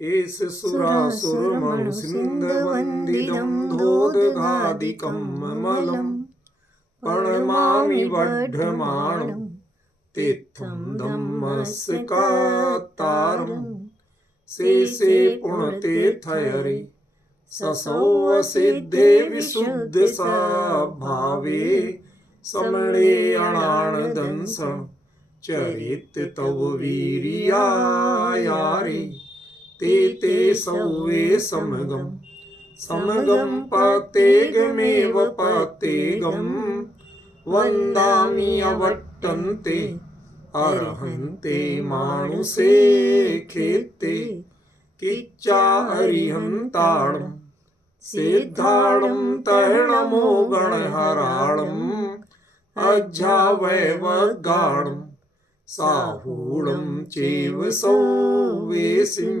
एष सुरासुरमणुसिन्धवन्दितं धोदघादिकं ममलं प्रणमामि वर्धमानं तीर्थं धम्मस्कातारं शेषे पुण्यतीर्थहरे ससौवसिद्धे विशुद्धस्वभावे समणे अणानदंसं चरित तव वीर्यायारे ते सौवे समगम पतेगमेव पतेगम वन्दामि अवट्टन्ते अर्हन्ते मानुषे खेते किच्चा हरिहन्ताणं सिद्धाणं तैणमो गणहराणम् अज्झावैवगाणं साहूणं चैव सौवेसिं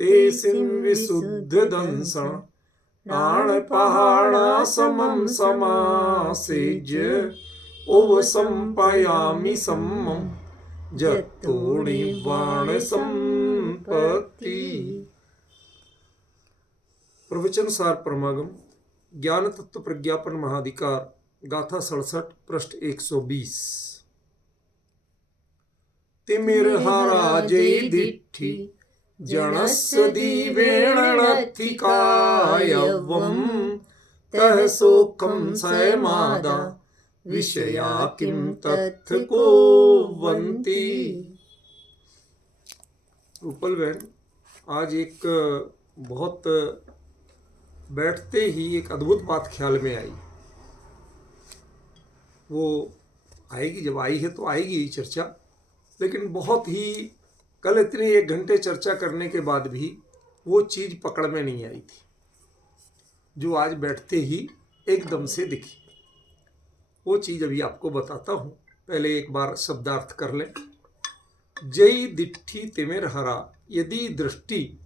तेसिं विशुद्धदंसं प्राणपहाणासमं समासेज्य उपसंपयामि सम्मं जत्तोणिवाणसंपत्ति। प्रवचन सार परमागम ज्ञान तत्व प्रज्ञापन महाधिकार गाथा 67 पृष्ठ 120। तिमिर हराजय दिट्ठी जनस्य दीवेण नथिकायवं तह सोखं सयमादा विषया किं तत्थ कोवन्ति। रूपल बहन, आज एक बहुत बैठते ही एक अद्भुत बात ख्याल में आई। वो आएगी, जब आई है तो आएगी ही चर्चा, लेकिन बहुत ही कल इतने 1 घंटे चर्चा करने के बाद भी वो चीज़ पकड़ में नहीं आई थी जो आज बैठते ही एकदम से दिखी। वो चीज़ अभी आपको बताता हूँ। पहले एक बार शब्दार्थ कर लें। जय दिट्ठी तिमिर हरा, यदि दृष्टि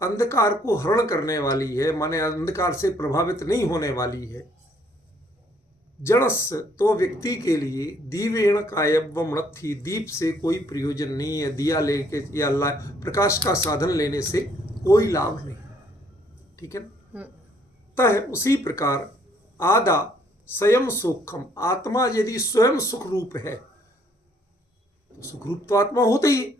अंधकार को हरण करने वाली है, माने अंधकार से प्रभावित नहीं होने वाली है, जड़स तो व्यक्ति के लिए दीवेण कायव्वम नत्थि, दीप से कोई प्रयोजन नहीं है, दिया लेके या प्रकाश का साधन लेने से कोई लाभ नहीं, ठीक है ना। तह उसी प्रकार आदा स्वयं सुखम, आत्मा यदि स्वयं सुख रूप है तो सुख रूप तो आत्मा होते ही,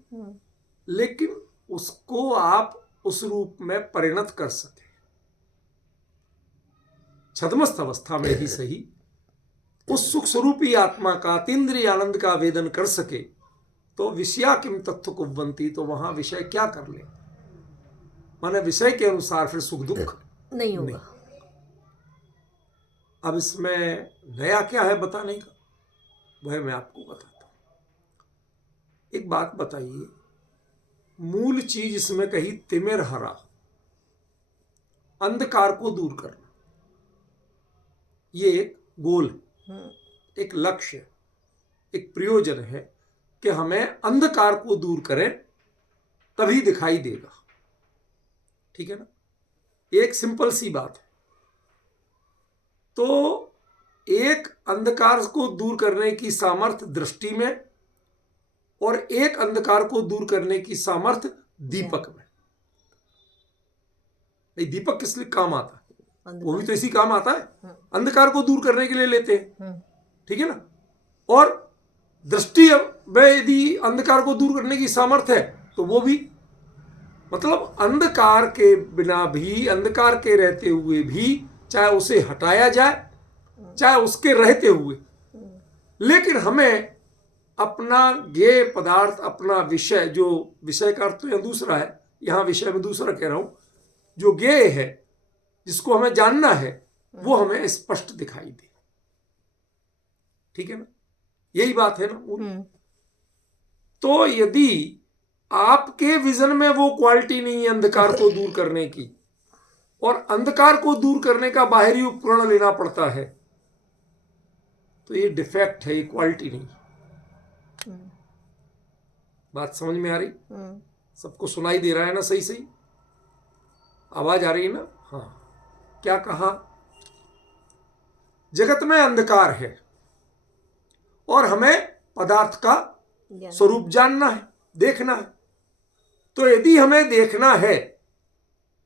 लेकिन उसको आप उस रूप में परिणत कर सके, छद्मस्थ अवस्था में ही सही, उस सुख स्वरूपी आत्मा का अतीन्द्रिय आनंद का वेदन कर सके, तो विषया किम तत्व कुव्वन्ति, तो वहां विषय क्या कर ले, माने विषय के अनुसार फिर सुख दुख नहीं होगा। अब इसमें नया क्या है बताने का, वह मैं आपको बताता हूं। एक बात बताइए, मूल चीज इसमें कही तिमिर हरा, अंधकार को दूर करना, ये एक गोल, एक लक्ष्य, एक प्रयोजन है कि हमें अंधकार को दूर करें तभी दिखाई देगा, ठीक है ना। एक सिंपल सी बात है। तो एक अंधकार को दूर करने की सामर्थ्य दृष्टि में और एक अंधकार को दूर करने की सामर्थ्य दीपक में। नहीं, दीपक किस लिए काम आता है, वो भी तो इसी काम आता है, अंधकार को दूर करने के लिए लेते हैं, ठीक है ना। और दृष्टि में यदि अंधकार को दूर करने की सामर्थ्य है तो वो भी, मतलब अंधकार के बिना भी, अंधकार के रहते हुए भी, चाहे उसे हटाया जाए चाहे उसके रहते हुए, लेकिन हमें अपना ज्ञेय पदार्थ, अपना विषय, जो विषय का अर्थ तो यहां दूसरा है, यहां विषय में दूसरा कह रहा हूं, जो ज्ञेय है, जिसको हमें जानना है, वो हमें स्पष्ट दिखाई दे, ठीक है ना। यही बात है ना। तो यदि आपके विजन में वो क्वालिटी नहीं है अंधकार को दूर करने की, और अंधकार को दूर करने का बाहरी उपकरण लेना पड़ता है, तो ये डिफेक्ट है, ये क्वालिटी नहीं। बात समझ में आ रही? सबको सुनाई दे रहा है ना? सही सही आवाज आ रही है ना? हाँ। क्या कहा? जगत में अंधकार है और हमें पदार्थ का स्वरूप जानना है, देखना है। तो यदि हमें देखना है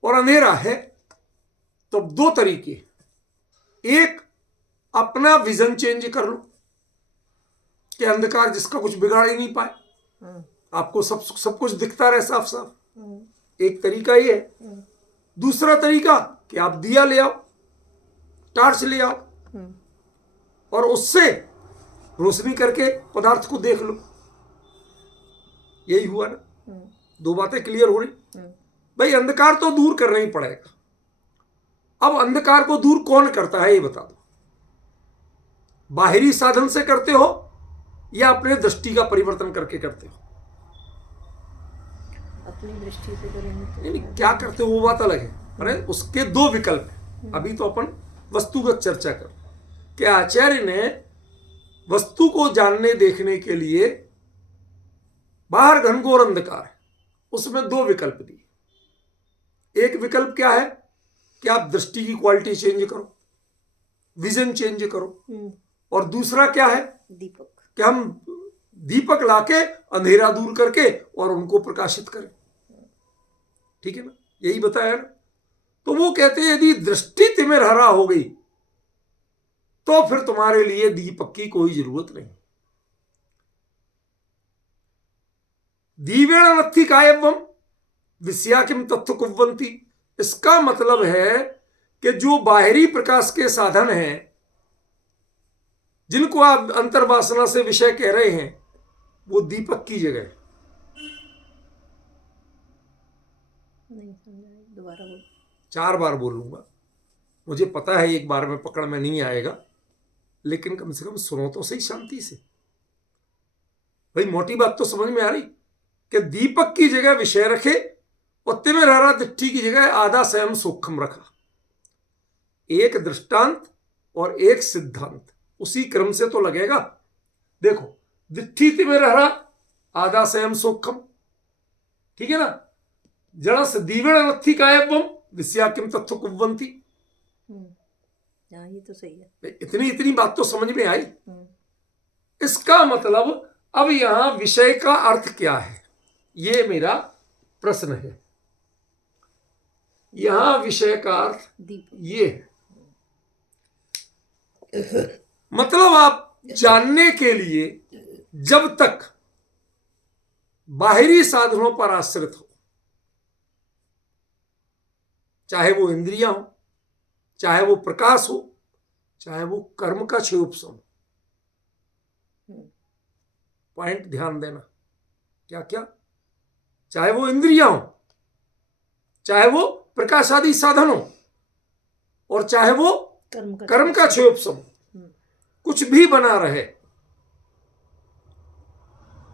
और अंधेरा है तो दो तरीके, एक अपना विजन चेंज कर लो कि अंधकार जिसका कुछ बिगाड़ ही नहीं पाए, आपको सब कुछ दिखता रहे साफ साफ, एक तरीका ये है। दूसरा तरीका कि आप दिया ले आओ, टार्च ले आओ और उससे रोशनी करके पदार्थ को देख लो। यही हुआ ना, दो बातें क्लियर हो रही। भाई अंधकार तो दूर करना ही पड़ेगा। अब अंधकार को दूर कौन करता है ये बता दो, बाहरी साधन से करते हो या अपने दृष्टि का परिवर्तन करके करते हो? अपनी दृष्टि से करेंगे नहीं, क्या करते हो वो बात अलग है। अरे उसके दो विकल्प हैं। अभी तो अपन वस्तुगत चर्चा कर कि आचार्य ने वस्तु को जानने देखने के लिए बाहर घनघोर अंधकार है, उसमें दो विकल्प दिए। एक विकल्प क्या है कि आप दृष्टि की क्वालिटी चेंज करो, विजन चेंज करो, और दूसरा क्या है दीपक, कि हम दीपक लाके अंधेरा दूर करके और उनको प्रकाशित करें। ठीक है ना, यही बताया ना। तो वो कहते हैं यदि दृष्टि तिमिरहरा हो गई तो फिर तुम्हारे लिए दीपक की कोई जरूरत नहीं। दीवेण नत्थि कायवम विषया किम तत्व कुवंती, इसका मतलब है कि जो बाहरी प्रकाश के साधन हैं जिनको आप अंतर्वासना से विषय कह रहे हैं वो दीपक की जगह है। नहीं समझा, दोबारा बोल। 4 बार बोलूंगा, मुझे पता है एक बार में पकड़ में नहीं आएगा, लेकिन कम से कम सुनो तो सही शांति से। भाई मोटी बात तो समझ में आ रही कि दीपक की जगह विषय रखे और तिमिरहरा दृष्टि की जगह आधा स्वयं सूक्ष्म रखा। एक दृष्टांत और एक सिद्धांत उसी क्रम से तो लगेगा। देखो, दृष्टि तिमिरहरा, आधा स्वयं सूक्ष्म, ठीक है ना। जड़ा से दीवेण नत्थि कायवम विषया किम तत्व कुवंती। ये तो सही है। इतनी बात तो समझ में आई। इसका मतलब अब यहां विषय का अर्थ क्या है, ये मेरा प्रश्न है। यहां विषय का अर्थ ये है, मतलब आप जानने के लिए जब तक बाहरी साधनों पर आश्रित हो, चाहे वो इंद्रियां हो, चाहे वो प्रकाश हो, चाहे वो कर्म का क्षयोपशम हो, पॉइंट ध्यान देना, क्या क्या, चाहे वो इंद्रियां हो, चाहे वो प्रकाश आदि साधन हो, और चाहे वो कर्म का क्षयोपशम, कुछ भी बना रहे,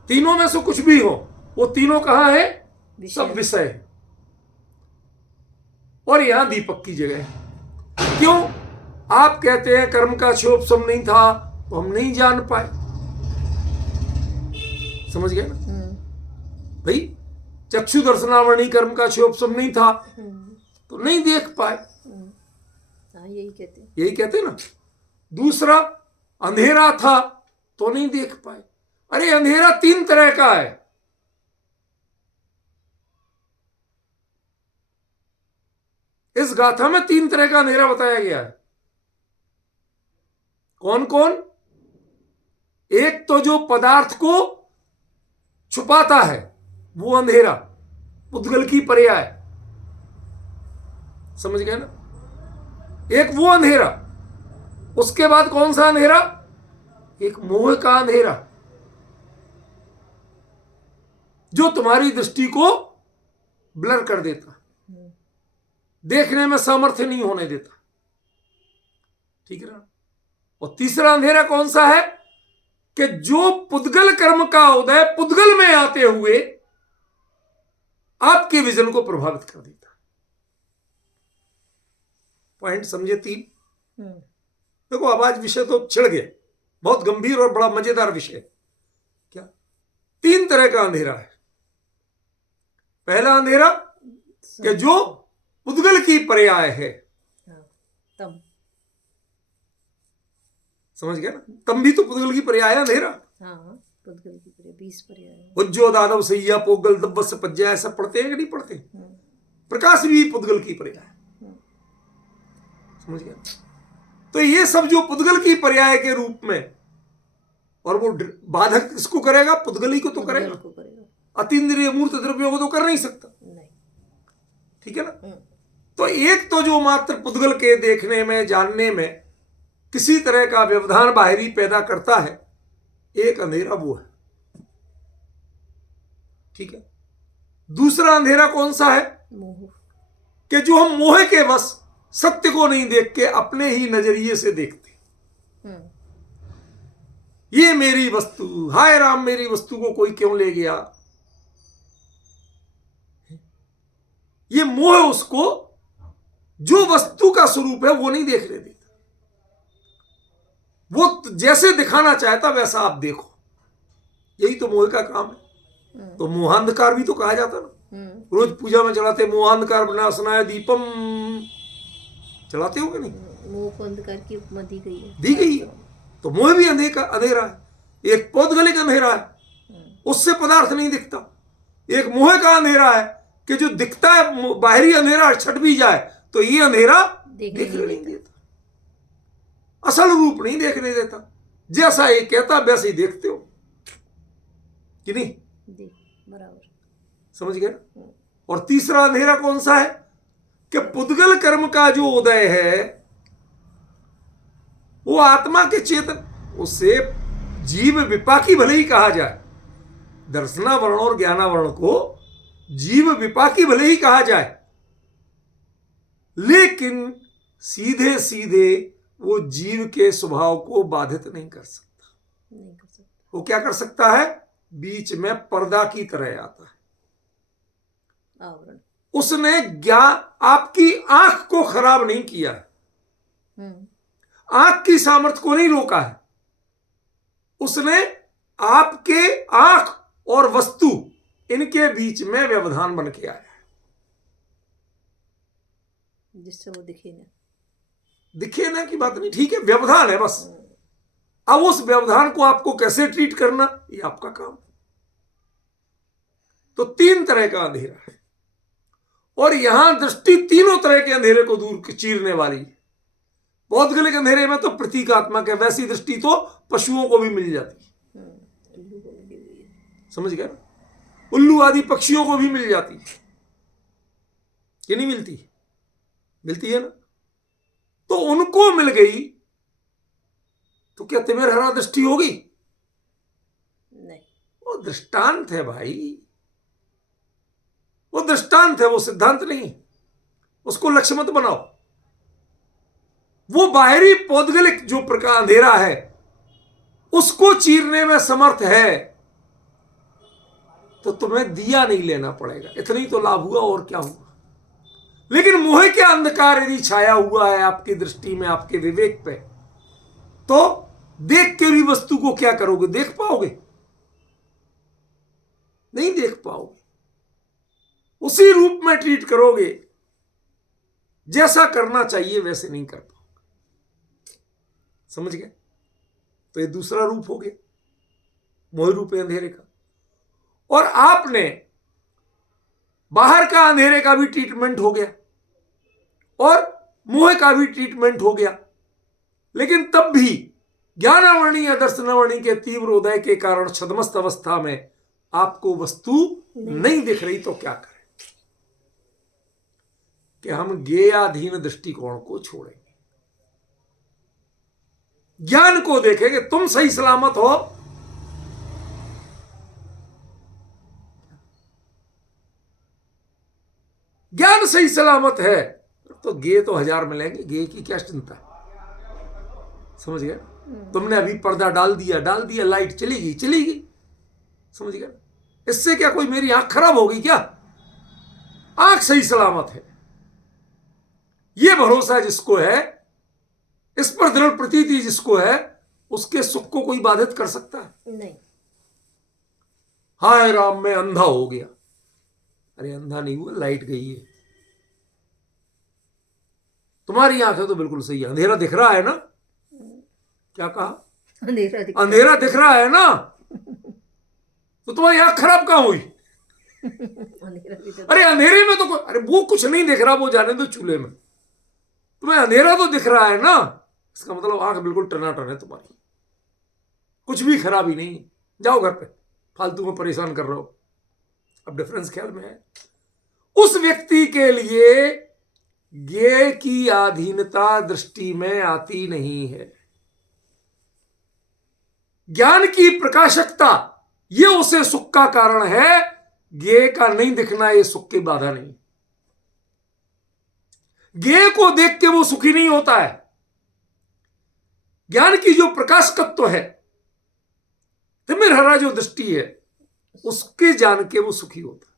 तीनों में से कुछ भी हो, वो तीनों कहां है, सब विषय है। और यहां दीपक की जगह है। क्यों? आप कहते हैं कर्म का क्षयोपशम नहीं था तो हम नहीं जान पाए, समझ गए ना भाई। चक्षु दर्शनावरणी कर्म का क्षयोपशम नहीं था तो नहीं देख पाए, यही कहते ना। दूसरा, अंधेरा था तो नहीं देख पाए। अरे अंधेरा 3 तरह का है। इस गाथा में 3 तरह का अंधेरा बताया गया है। कौन कौन? एक तो जो पदार्थ को छुपाता है वो अंधेरा, पुद्गल की पर्याय, समझ गए ना। एक वो अंधेरा, उसके बाद कौन सा अंधेरा? एक मोह का अंधेरा, जो तुम्हारी दृष्टि को ब्लर कर देता, देखने में सामर्थ्य नहीं होने देता, ठीक है ना। और तीसरा अंधेरा कौन सा है कि जो पुद्गल कर्म का उदय पुद्गल में आते हुए आपके विजन को प्रभावित कर देता। पॉइंट समझे? 3। देखो अब आज विषय तो छिड़ गया, बहुत गंभीर और बड़ा मजेदार विषय। क्या? 3 तरह का अंधेरा है। पहला अंधेरा कि जो पुद्गल की पर्याय है, तम, समझ गया ना। तम भी तो पुद्गल की पर्याय है अंधेरा। पुद्गल की पर्याय 20 पर्याय। उज्जो दानव सैया पोगल दब्बस पज्जा, ऐसा पढ़ते हैं कि नहीं पढ़ते? प्रकाश भी पुद्गल की पर्याय है, समझ गया? तो ये सब जो पुद्गल की पर्याय के रूप में, और वो बाधक किसको करेगा? पुद्गली को तो करेगा, अतीन्द्रिय मूर्त द्रव्यों को तो कर नहीं सकता, ठीक है ना? तो एक तो जो मात्र पुद्गल के देखने में, जानने में किसी तरह का व्यवधान बाहरी पैदा करता है, एक अंधेरा वो है, ठीक है? दूसरा अंधेरा कौन सा है? मोह। कि जो हम मोह के वश सत्य को नहीं देख के अपने ही नजरिए से देखते, ये मेरी वस्तु, हाय राम मेरी वस्तु को कोई क्यों ले गया, ये मोह उसको जो वस्तु का स्वरूप है वो नहीं देखने देता, वो जैसे दिखाना चाहता वैसा आप देखो, यही तो मोह का काम है। तो मोहांधकार भी तो कहा जाता ना, रोज पूजा में चलाते मोहांधकार विनाशनाय दीपम, चलाते हो कि नहीं? मोह को अंधकार की उपमा दी गई है, दी गई है। तो मोह भी अंधेरा है, एक पौधगलिक अंधेरा है, उससे पदार्थ नहीं दिखता। एक मोह का अंधेरा है कि जो दिखता है, बाहरी अंधेरा छट भी जाए तो ये अंधेरा देखने नहीं देता, असल रूप नहीं देखने देता, जैसा ये कहता वैसे ही देखते हो कि नहीं? बराबर, समझ गए? और तीसरा अंधेरा कौन सा है? कि पुद्गल कर्म का जो उदय है वो आत्मा के चेतन, उससे जीव विपाकी भले ही कहा जाए, दर्शनावरण और ज्ञानावरण को जीव विपाकी भले ही कहा जाए, लेकिन सीधे सीधे वो जीव के स्वभाव को बाधित नहीं कर सकता। वो क्या कर सकता है? बीच में पर्दा की तरह आता है, आवरण। उसने आपकी आंख को खराब नहीं किया है, आंख की सामर्थ्य को नहीं रोका है, उसने आपके आंख और वस्तु इनके बीच में व्यवधान बन के आया है, जिससे वो दिखे ना की बात नहीं, ठीक है, व्यवधान है बस। अब उस व्यवधान को आपको कैसे ट्रीट करना, ये आपका काम। तो तीन तरह का अंधेरा है, और यहां दृष्टि तीनों तरह के अंधेरे को दूर चीरने वाली। पौधगलिक अंधेरे में तो प्रतीकात्मक है, वैसी दृष्टि तो पशुओं को भी मिल जाती है, समझ गया? उल्लू आदि पक्षियों को भी मिल जाती है कि नहीं मिलती? मिलती है ना। तो उनको मिल गई तो क्या तिमिर हरा दृष्टि होगी? नहीं, वो दृष्टांत है भाई, वो दृष्टांत है, वो सिद्धांत नहीं, उसको लक्ष्य मत बनाओ। वो बाहरी पौधगलिक जो प्रकार अंधेरा है उसको चीरने में समर्थ है, तो तुम्हें दिया नहीं लेना पड़ेगा, इतना ही तो लाभ हुआ, और क्या हुआ? लेकिन मोह के अंधकार यदि छाया हुआ है आपकी दृष्टि में, आपके विवेक पे, तो देख के भी वस्तु को क्या करोगे? देख पाओगे? नहीं देख पाओगे, उसी रूप में ट्रीट करोगे, जैसा करना चाहिए वैसे नहीं कर पाओगे, समझ गए? तो ये दूसरा रूप हो गया मोह रूपे अंधेरे का। और आपने बाहर का अंधेरे का भी ट्रीटमेंट हो गया और मोह का भी ट्रीटमेंट हो गया, लेकिन तब भी ज्ञानावरणी या दर्शनावरणी के तीव्र उदय के कारण छद्मस्त अवस्था में आपको वस्तु नहीं दिख रही, तो क्या करें? कि हम ज्ञेयाधीन दृष्टिकोण को छोड़ेंगे, ज्ञान को देखेंगे। तुम सही सलामत हो, ज्ञान सही सलामत है, तो गे तो 1000 मिलेंगे, गे की क्या चिंता है, समझ गए? तुमने अभी पर्दा डाल दिया, लाइट चली गई, समझ गए? इससे क्या कोई मेरी आंख खराब होगी क्या? आंख सही सलामत है, यह भरोसा जिसको है, इस पर दृढ़ प्रतीति जिसको है, उसके सुख को कोई बाधित कर सकता है? नहीं। हाय राम मैं अंधा हो गया, अरे अंधा नहीं हुआ, लाइट गई है, तुम्हारी आंखें तो बिल्कुल सही है, अंधेरा दिख रहा है ना? क्या कहा? अंधेरा दिख रहा है ना? तो तुम्हारी आंख खराब कहां हुई? अंधेरा भी तो अरे अंधेरे में तो अरे वो कुछ नहीं दिख रहा, वो जाने दो चूल्हे में, तुम्हें अंधेरा तो दिख रहा है ना, इसका मतलब आंख बिल्कुल टनाटन है तुम्हारी, कुछ भी खराबी नहीं है। जाओ घर पे, फालतू में परेशान कर रहे हो। अब डिफरेंस ख्याल में है। उस व्यक्ति के लिए ज्ञेय की अधीनता दृष्टि में आती नहीं है। ज्ञान की प्रकाशकता ये उसे सुख का कारण है, ज्ञेय का नहीं दिखना ये सुख की बाधा नहीं। ज्ञेय को देख के वो सुखी नहीं होता है। ज्ञान की जो प्रकाशकत्व है, तिमिर हरा जो दृष्टि है, उसके जान के वो सुखी होता है।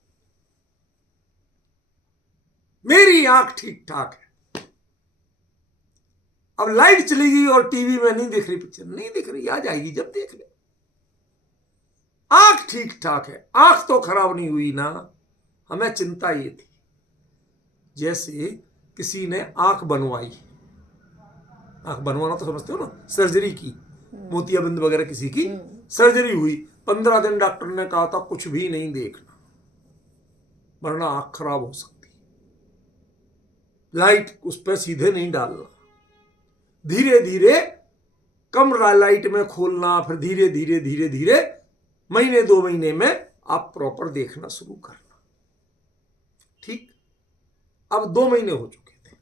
मेरी आंख ठीक ठाक है, अब लाइट चलेगी और टीवी में नहीं दिख रही पिक्चर, नहीं दिख रही, आ जाएगी जब देख ले। आंख ठीक ठाक है, आंख तो खराब नहीं हुई ना। हमें चिंता ये थी, जैसे किसी ने आंख बनवाई, आंख बनवाना तो समझते हो ना, सर्जरी की, मोतियाबिंद वगैरह किसी की सर्जरी हुई, 15 दिन डॉक्टर ने कहा था कुछ भी नहीं देखना वरना आंख खराब हो सकती, लाइट उस पर सीधे नहीं डालना, धीरे धीरे कम लाइट में खोलना, फिर धीरे धीरे धीरे धीरे महीने 2 महीने में आप प्रॉपर देखना शुरू करना। ठीक, अब 2 महीने हो चुके थे,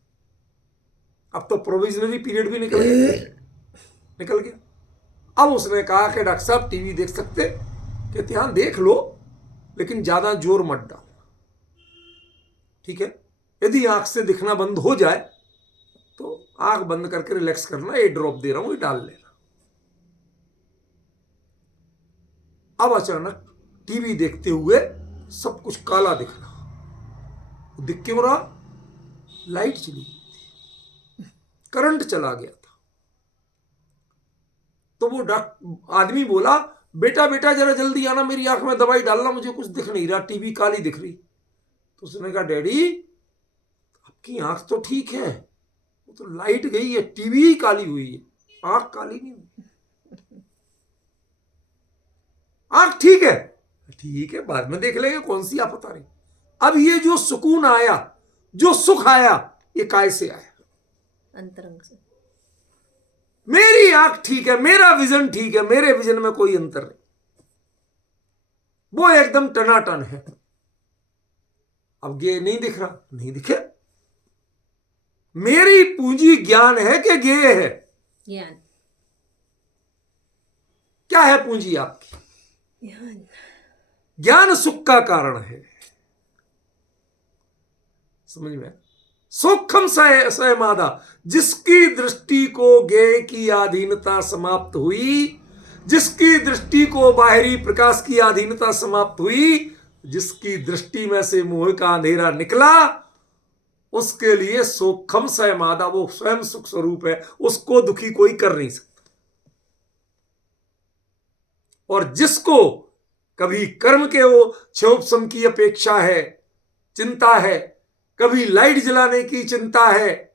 अब तो प्रोविजनरी पीरियड भी निकल गया। अब उसने कहा कि डॉक्टर साहब टीवी देख सकते, कहते हाँ देख लो लेकिन ज्यादा जोर मत डालना, ठीक है। यदि आंख से दिखना बंद हो जाए तो आंख बंद करके रिलैक्स करना, ये ड्रॉप दे रहा हूं, ये डाल लेना। अब अचानक टीवी देखते हुए सब कुछ काला दिख रहा, दिख क्यों रहा? लाइट चली गई थी, करंट चला गया था। तो वो आदमी बोला बेटा बेटा जरा जल्दी आना, मेरी आंख में दवाई डालना, मुझे कुछ दिख नहीं रहा, टीवी काली दिख रही। तो उसने कहा डैडी आपकी आंख तो ठीक है, वो तो लाइट गई है, टीवी ही काली हुई है, आंख काली नहीं हुई, आंख ठीक है। ठीक है बाद में देख लेंगे, कौन सी आफत आ रही। अब ये जो सुकून आया, जो सुख आया, ये काय से आया? अंतरंग से। मेरी आंख ठीक है, मेरा विजन ठीक है, मेरे विजन में कोई अंतर नहीं, वो एकदम टनाटन है। अब ये नहीं दिख रहा, नहीं दिखे, मेरी पूंजी ज्ञान है कि ज्ञेय है? ज्ञान। क्या है पूंजी आपकी? ज्ञान। ज्ञान सुख का कारण है, समझ में? सूक्ष्म संयमादा, जिसकी दृष्टि को ज्ञेय की अधीनता समाप्त हुई, जिसकी दृष्टि को बाहरी प्रकाश की अधीनता समाप्त हुई, जिसकी दृष्टि में से मोह का अंधेरा निकला, उसके लिए सूक्ष्म संयमादा, वो स्वयं सुख स्वरूप है, उसको दुखी कोई कर नहीं सकता। और जिसको कभी कर्म के वो क्षोभसम की अपेक्षा है, चिंता है, कभी लाइट जलाने की चिंता है,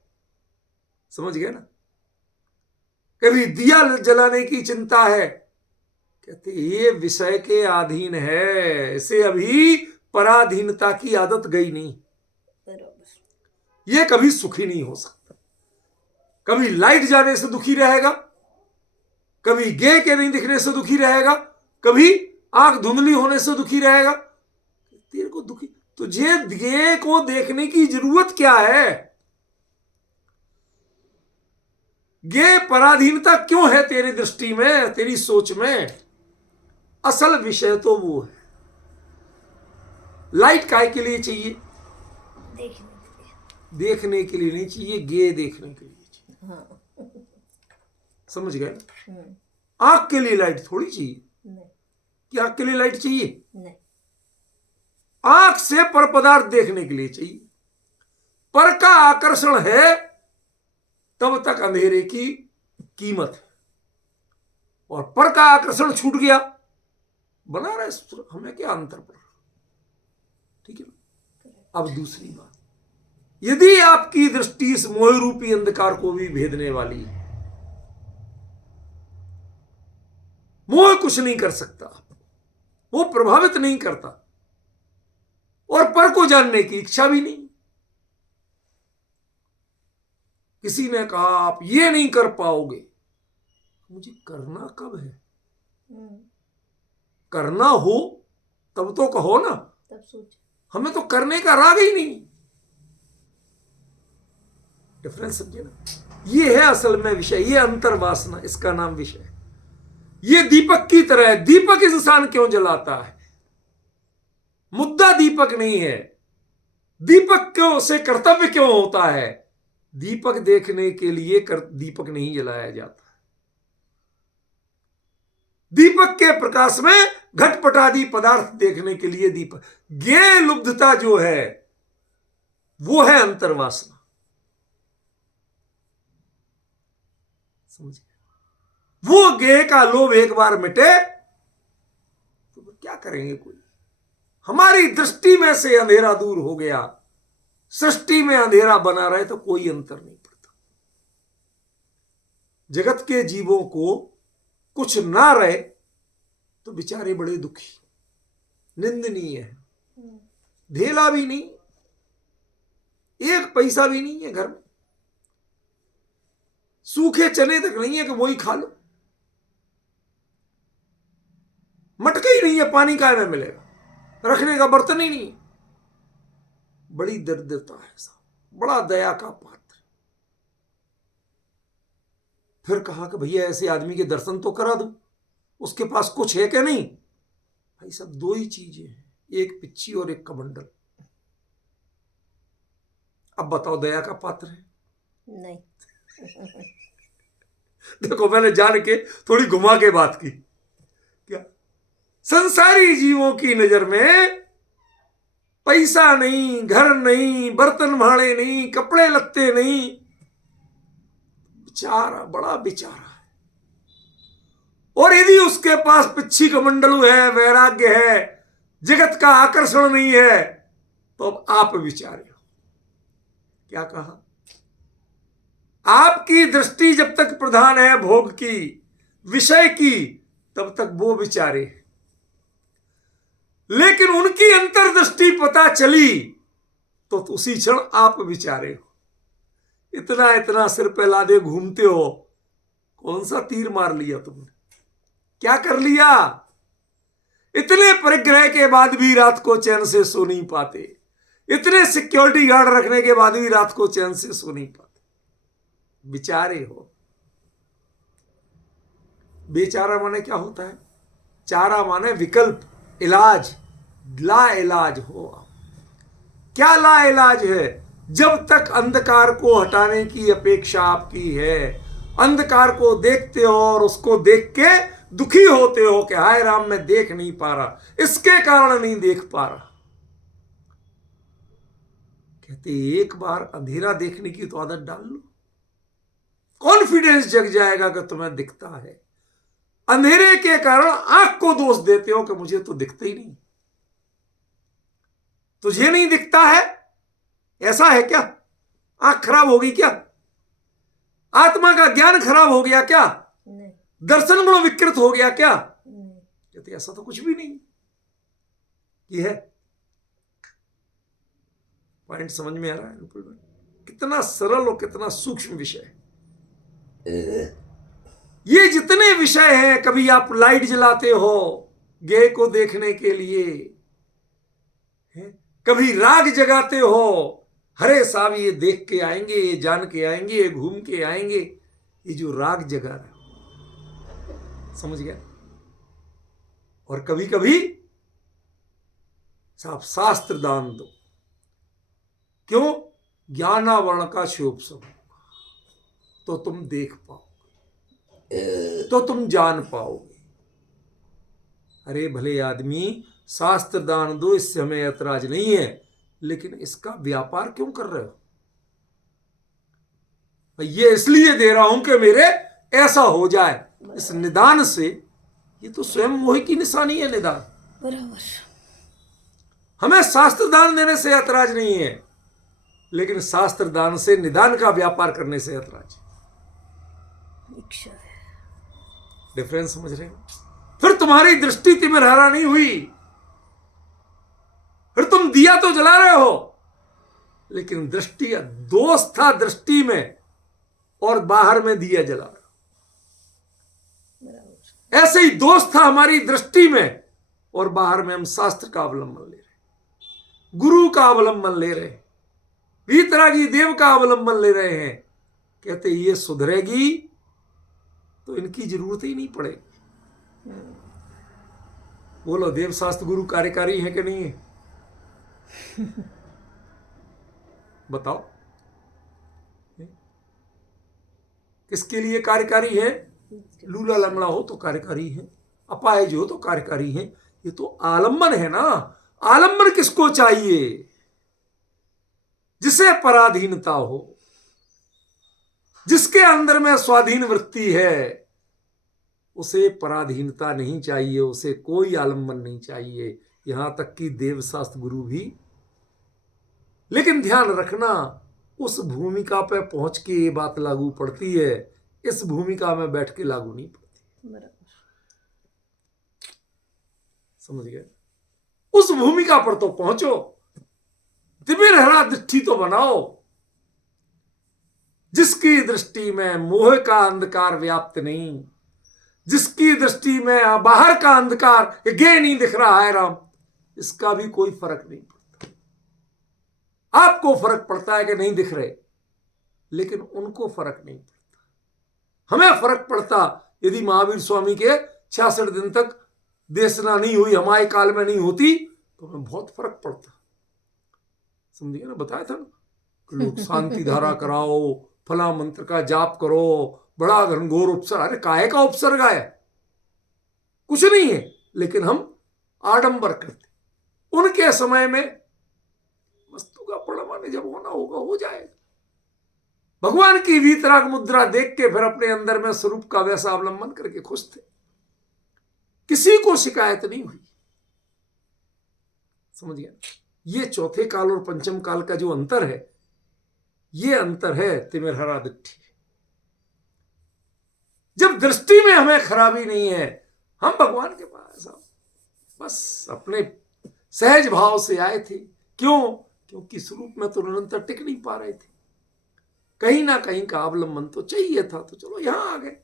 समझ गए ना, कभी दिया जलाने की चिंता है, कहते ये विषय के अधीन है, इसे अभी पराधीनता की आदत गई नहीं, ये कभी सुखी नहीं हो सकता। कभी लाइट जाने से दुखी रहेगा, कभी ज्ञेय के नहीं दिखने से दुखी रहेगा, कभी आंख धुंधली होने से दुखी रहेगा। तेरे को दुखी, तुझे ज्ञेय को देखने की जरूरत क्या है? ज्ञेय पराधीनता क्यों है तेरी दृष्टि में, तेरी सोच में? असल विषय तो वो है। लाइट काय के लिए चाहिए? देखने के लिए नहीं चाहिए, ज्ञेय देखने के लिए चाहिए। हाँ। समझ गए? आंख के लिए लाइट थोड़ी चाहिए। नहीं। कि आंख के लिए लाइट चाहिए? नहीं। आंख से पर पदार्थ देखने के लिए चाहिए। पर का आकर्षण है तब तक अंधेरे की कीमत है, और पर का आकर्षण छूट गया, बना रहे, हमें क्या अंतर पड़ रहा? ठीक है। अब दूसरी बात, यदि आपकी दृष्टि इस मोह रूपी अंधकार को भी भेदने वाली है, मोह कुछ नहीं कर सकता, वो प्रभावित नहीं करता और पर को जानने की इच्छा भी नहीं। किसी ने कहा आप ये नहीं कर पाओगे, मुझे करना कब है? करना हो तब तो कहो ना, तब सोच। हमें तो करने का राग ही नहीं। डिफरेंस समझे ना? ये है असल में विषय, ये अंतर्वासना, इसका नाम विषय है। ये दीपक की तरह है। दीपक इंसान क्यों जलाता है? मुद्दा दीपक नहीं है। दीपक क्यों से कर्तव्य क्यों होता है? दीपक देखने के लिए दीपक नहीं जलाया जाता। दीपक के प्रकाश में घटपटादि पदार्थ देखने के लिए दीपक। ज्ञेय लुब्धता जो है वो है अंतर्वासना। समझ गए? वो ज्ञेय का लोभ एक बार मिटे तो क्या करेंगे कोई? हमारी दृष्टि में से अंधेरा दूर हो गया, सृष्टि में अंधेरा बना रहे तो कोई अंतर नहीं पड़ता। जगत के जीवों को कुछ ना रहे तो बेचारे बड़े दुखी, निंदनीय है। धेला भी नहीं, एक पैसा भी नहीं है घर में, सूखे चने तक नहीं है कि वही खा लो, मटका ही नहीं है, पानी काय में मिलेगा, रखने का बर्तन ही नहीं है। बड़ी दरिद्रता है साहब, बड़ा दया का पात्र। फिर कहा कि भैया ऐसे आदमी के दर्शन तो करा दो, उसके पास कुछ है क्या? नहीं भाई साहब, दो ही चीजें हैं, एक पिच्ची और एक कमंडल। अब बताओ दया का पात्र है? नहीं। देखो मैंने जान के थोड़ी घुमा के बात की। क्या संसारी जीवों की नजर में पैसा नहीं, घर नहीं, बर्तन भाड़े नहीं, कपड़े लत्ते नहीं, बेचारा बड़ा बेचारा है। और यदि उसके पास पिच्छी कमंडलू है, वैराग्य है, जगत का आकर्षण नहीं है, तो अब आप विचारे हो। क्या कहा? आपकी दृष्टि जब तक प्रधान है भोग की, विषय की, तब तक वो विचारे। लेकिन उनकी अंतर्दृष्टि पता चली तो उसी क्षण आप विचारे हो। इतना इतना सिर पे लादे घूमते हो, कौन सा तीर मार लिया तुमने? क्या कर लिया? इतने परिग्रह के बाद भी रात को चैन से सो नहीं पाते, इतने सिक्योरिटी गार्ड रखने के बाद भी रात को चैन से सो नहीं पाते, बेचारे हो। बेचारा माने क्या होता है? चारा माने विकल्प, इलाज। ला इलाज हो। क्या ला इलाज है? जब तक अंधकार को हटाने की अपेक्षा आपकी है, अंधकार को देखते हो और उसको देख के दुखी होते हो कि हाय राम मैं देख नहीं पा रहा, इसके कारण नहीं देख पा रहा। कहते एक बार अंधेरा देखने की तो आदत डाल लो, कॉन्फिडेंस जग जाएगा कि तुम्हें दिखता है। अंधेरे के कारण आंख को दोष देते हो कि मुझे तो दिखता ही नहीं। तुझे नहीं दिखता है, ऐसा है क्या? आंख खराब होगी क्या? आत्मा का ज्ञान खराब हो गया क्या? नहीं। दर्शन गुण विकृत हो गया क्या? नहीं। कहते ऐसा तो कुछ भी नहीं। ये है पॉइंट, समझ में आ रहा है अनुकूल भाई? कितना सरल और कितना सूक्ष्म विषय है। ये जितने विषय हैं, कभी आप लाइट जलाते हो ज्ञेय को देखने के लिए, कभी राग जगाते हो, हरे साहब ये देख के आएंगे, ये जान के आएंगे, ये घूम के आएंगे, ये जो राग जगा रहा है, समझ गया? और कभी कभी साहब शास्त्र दान दो, क्यों? ज्ञानावरण का शुभ समय तो तुम देख पाओगे, तो तुम जान पाओगे। अरे भले आदमी, शास्त्र दान दो, इससे हमें ऐतराज नहीं है, लेकिन इसका व्यापार क्यों कर रहे हो? ये इसलिए दे रहा हूं कि मेरे ऐसा हो जाए। इस निदान से, ये तो स्वयं मोह की निशानी है निदान। बराबर। हमें शास्त्र दान देने से ऐतराज नहीं है, लेकिन शास्त्र दान से निदान का व्यापार करने से ऐतराज। इच्छा है। डिफरेंस समझ रहे हैं? फिर तुम्हारी दृष्टि तिमिरहरा नहीं हुई, फिर तुम दिया तो जला रहे हो, लेकिन दृष्टि दोष था दृष्टि में और बाहर में दिया जला रहे हो। बराबर। ऐसे ही दोष था हमारी दृष्टि में और बाहर में हम शास्त्र का अवलंबन ले रहे, गुरु का अवलंबन ले रहे, वीतरागी देव का अवलंबन ले रहे हैं। कहते ये सुधरेगी तो इनकी जरूरत ही नहीं पड़ेगी। बोलो देव शास्त्र गुरु कार्यकारी है कि नहीं है? बताओ किसके लिए कार्यकारी है? लूला लंगड़ा हो तो कार्यकारी है, अपाहिज हो तो कार्यकारी है। ये तो आलंबन है ना। आलंबन किसको चाहिए? जिसे पराधीनता हो, जिसके अंदर में स्वाधीन वृत्ति है, उसे पराधीनता नहीं चाहिए, उसे कोई आलंबन नहीं चाहिए, यहां तक कि देव शास्त्र गुरु भी। लेकिन ध्यान रखना, उस भूमिका पे पहुंच के ये बात लागू पड़ती है, इस भूमिका में बैठ के लागू नहीं पड़ती। बराबर। समझ गए? उस भूमिका पर तो पहुंचो, तिमिरहरा दृष्टि तो बनाओ, जिसकी दृष्टि में मोह का अंधकार व्याप्त नहीं, जिसकी दृष्टि में बाहर का अंधकार ये गे नहीं दिख रहा है राम, इसका भी कोई फर्क नहीं पड़ता। आपको फर्क पड़ता है कि नहीं दिख रहे, लेकिन उनको फर्क नहीं पड़ता। हमें फर्क पड़ता यदि महावीर स्वामी के 66 दिन तक देशना नहीं हुई, हमारे काल में नहीं होती, तो हमें बहुत फर्क पड़ता। समझिए ना, बताया था ना, लोग शांति धारा कराओ, फला मंत्र का जाप करो, बड़ा घनघोर उपसर्ग। अरे काहे का उपसर्ग आया? कुछ नहीं है, लेकिन हम आडंबर करते। उनके समय में वस्तु का परमाने जब होना होगा हो जाएगा। भगवान की वीतराग मुद्रा देख के फिर अपने अंदर में स्वरूप का वैसा अवलंबन करके खुश थे, किसी को शिकायत नहीं हुई। समझ गया? ये चौथे काल और पंचम काल का जो अंतर है, ये अंतर है तिमिरहरा दृष्टि। जब दृष्टि में हमें खराबी नहीं है, हम भगवान के पास बस अपने सहज भाव से आए थे। क्यों? क्योंकि स्वरूप में तो निरंतर टिक नहीं पा रहे थे, कहीं ना कहीं का अवलंबन तो चाहिए था, तो चलो यहां आ गए।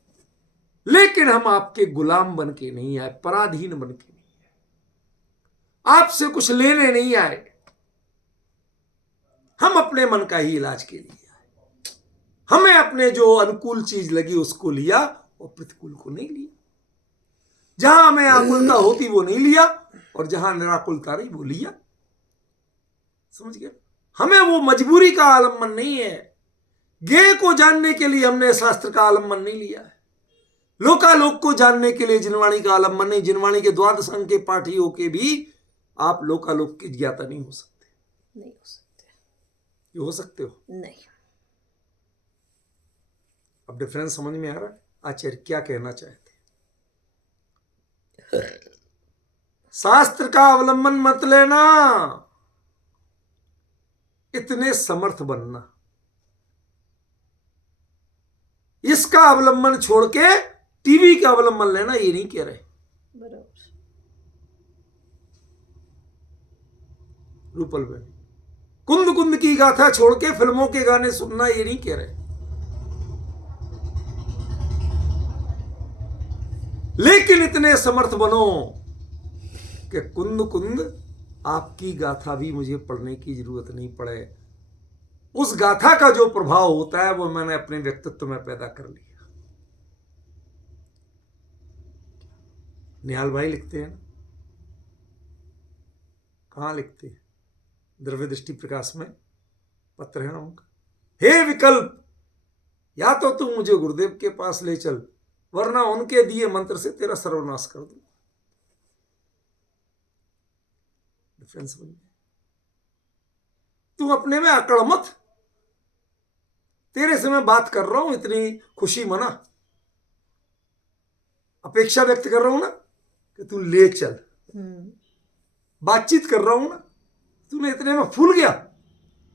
लेकिन हम आपके गुलाम बन के नहीं आए, पराधीन बन के नहीं आए, आपसे कुछ लेने नहीं आए। हम अपने मन का ही इलाज के लिए आए। हमें अपने जो अनुकूल चीज लगी उसको लिया और प्रतिकूल को नहीं लिया। जहां हमें आकुलता होती वो नहीं लिया, और जहां निराकुलता रही वो लिया। समझ गए? हमें वो मजबूरी का आलम्बन नहीं है। ज्ञेय को जानने के लिए हमने शास्त्र का आलम्बन नहीं लिया है। लोकालोक को जानने के लिए जिनवाणी का आलम्बन नहीं। जिनवाणी के द्वादश अंग के पाठी होके भी आप लोकालोक की ज्ञाता नहीं हो सकते। नहीं हो सकते। ये हो सकते हो? नहीं। अब डिफरेंस समझ में आ रहा है? आचार्य क्या कहना चाहते? शास्त्र का अवलंबन मत लेना, इतने समर्थ बनना। इसका अवलंबन छोड़ के टीवी का अवलंबन लेना, ये नहीं कह रहे। बराबर। रूपल बहन, कुंद कुंद की गाथा छोड़ के फिल्मों के गाने सुनना, ये नहीं कह रहे। लेकिन इतने समर्थ बनो कि कुंद कुंद आपकी गाथा भी मुझे पढ़ने की जरूरत नहीं पड़े। उस गाथा का जो प्रभाव होता है वो मैंने अपने व्यक्तित्व में पैदा कर लिया। निहाल भाई लिखते हैं, कहां लिखते हैं? द्रव्य दृष्टि प्रकाश में पत्र है ना उनका। हे विकल्प, या तो तू मुझे गुरुदेव के पास ले चल, वरना उनके दिए मंत्र से तेरा सर्वनाश कर दूं। डिफरेंस समझ में? तू अपने में अकड़ मत। तेरे से मैं बात कर रहा हूं, इतनी खुशी मना, अपेक्षा व्यक्त कर रहा हूं ना कि तू ले चल। बातचीत कर रहा हूं ना, तूने इतने में फूल गया,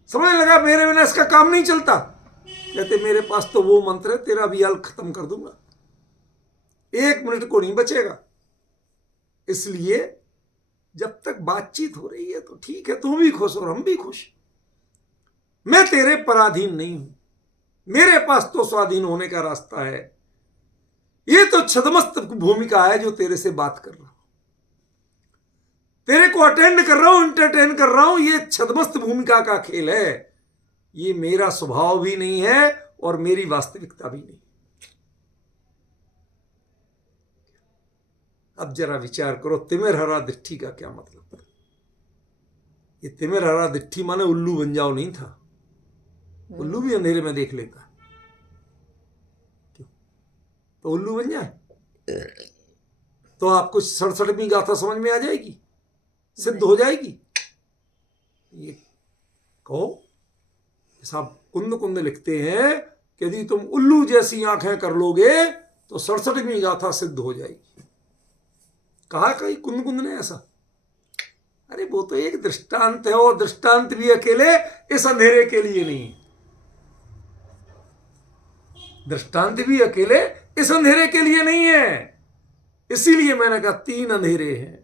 समझने लगा मेरे बिना इसका काम नहीं चलता। कहते मेरे पास तो वो मंत्र है, तेरा भी हाल खत्म कर दूंगा, 1 मिनट को नहीं बचेगा। इसलिए जब तक बातचीत हो रही है तो ठीक है, तुम भी खुश और हम भी खुश। मैं तेरे पराधीन नहीं हूं, मेरे पास तो स्वाधीन होने का रास्ता है। ये तो छदमस्त भूमिका है जो तेरे से बात कर रहा हूं, तेरे को अटेंड कर रहा हूं, इंटरटेन कर रहा हूं। ये छदमस्त भूमिका का खेल है। ये मेरा स्वभाव भी नहीं है और मेरी वास्तविकता भी नहीं। अब जरा विचार करो, तिमिर हरा दिट्ठी का क्या मतलब? ये तिमिर हरा दिट्ठी माने उल्लू बन जाओ नहीं था। उल्लू भी अंधेरे में देख लेता है, क्यों? तो उल्लू बन जाए तो आपको 67वीं गाथा समझ में आ जाएगी, सिद्ध हो जाएगी। ये कहो, साहब कुंद कुंद लिखते हैं कि यदि तुम उल्लू जैसी आंखें कर लोगे तो 67वीं गाथा सिद्ध हो जाएगी। कहा कहीं कुंद कुंद ने ऐसा? अरे वो तो एक दृष्टांत है, और दृष्टांत भी अकेले इस अंधेरे के लिए नहीं, दृष्टांत भी अकेले इस अंधेरे के लिए नहीं है। इसीलिए मैंने कहा 3 अंधेरे हैं।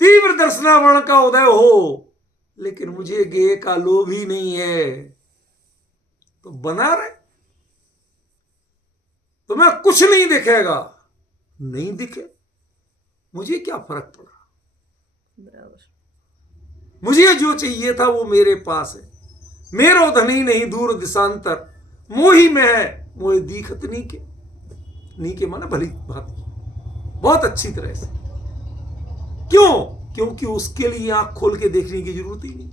तीव्र दर्शनावरण का उदय हो, लेकिन मुझे गेय का लोभ ही नहीं है, तो बना रहे। तुम्हें कुछ नहीं दिखेगा, नहीं दिखे, मुझे क्या फर्क पड़ा? बराबर। मुझे जो चाहिए था वो मेरे पास है। मेरो धनी नहीं दूर दिशांतर, मोही में है मोहे दीखत नीके माना भली भांति, बहुत अच्छी तरह से। क्यों? क्योंकि उसके लिए आंख खोल के देखने की जरूरत ही नहीं।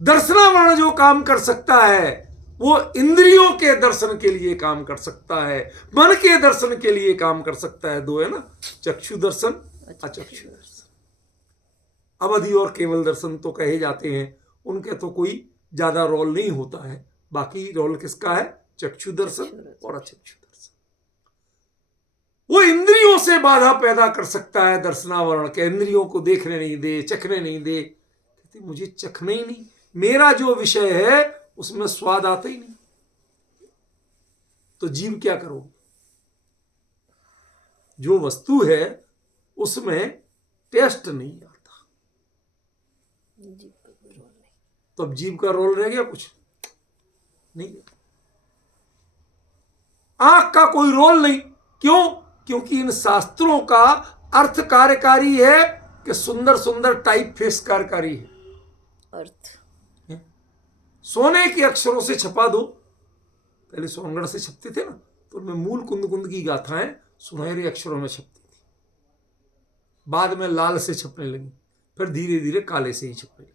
दर्शनावरण जो काम कर सकता है वो इंद्रियों के दर्शन के लिए काम कर सकता है, मन के दर्शन के लिए काम कर सकता है। 2 है ना, चक्षु दर्शन, अचक्षु दर्शन। अवधि और केवल दर्शन तो कहे जाते हैं, उनके तो कोई ज्यादा रोल नहीं होता है। बाकी रोल किसका है? चक्षु दर्शन और अचक्षु दर्शन। वो इंद्रियों से बाधा पैदा कर सकता है दर्शनावरण के। इंद्रियों को देखने नहीं दे, चखने नहीं दे। कहते मुझे चखना ही नहीं, मेरा जो विषय है उसमें स्वाद आता ही नहीं, तो जीव क्या करो? जो वस्तु है उसमें टेस्ट नहीं आता, तो अब जीव का रोल रह गया कुछ नहीं। आंख का कोई रोल नहीं। क्यों? क्योंकि इन शास्त्रों का अर्थ कार्यकारी है कि सुंदर सुंदर टाइप फेस कार्यकारी है। अर्थ सोने के अक्षरों से छपा दो। पहले सोनगढ़ से छपते थे ना, तो उनमें मूल कुंद कुंद की गाथाएं सुनहरे अक्षरों में छपती थी। बाद में लाल से छपने लगी, फिर धीरे धीरे काले से ही छपने लगी।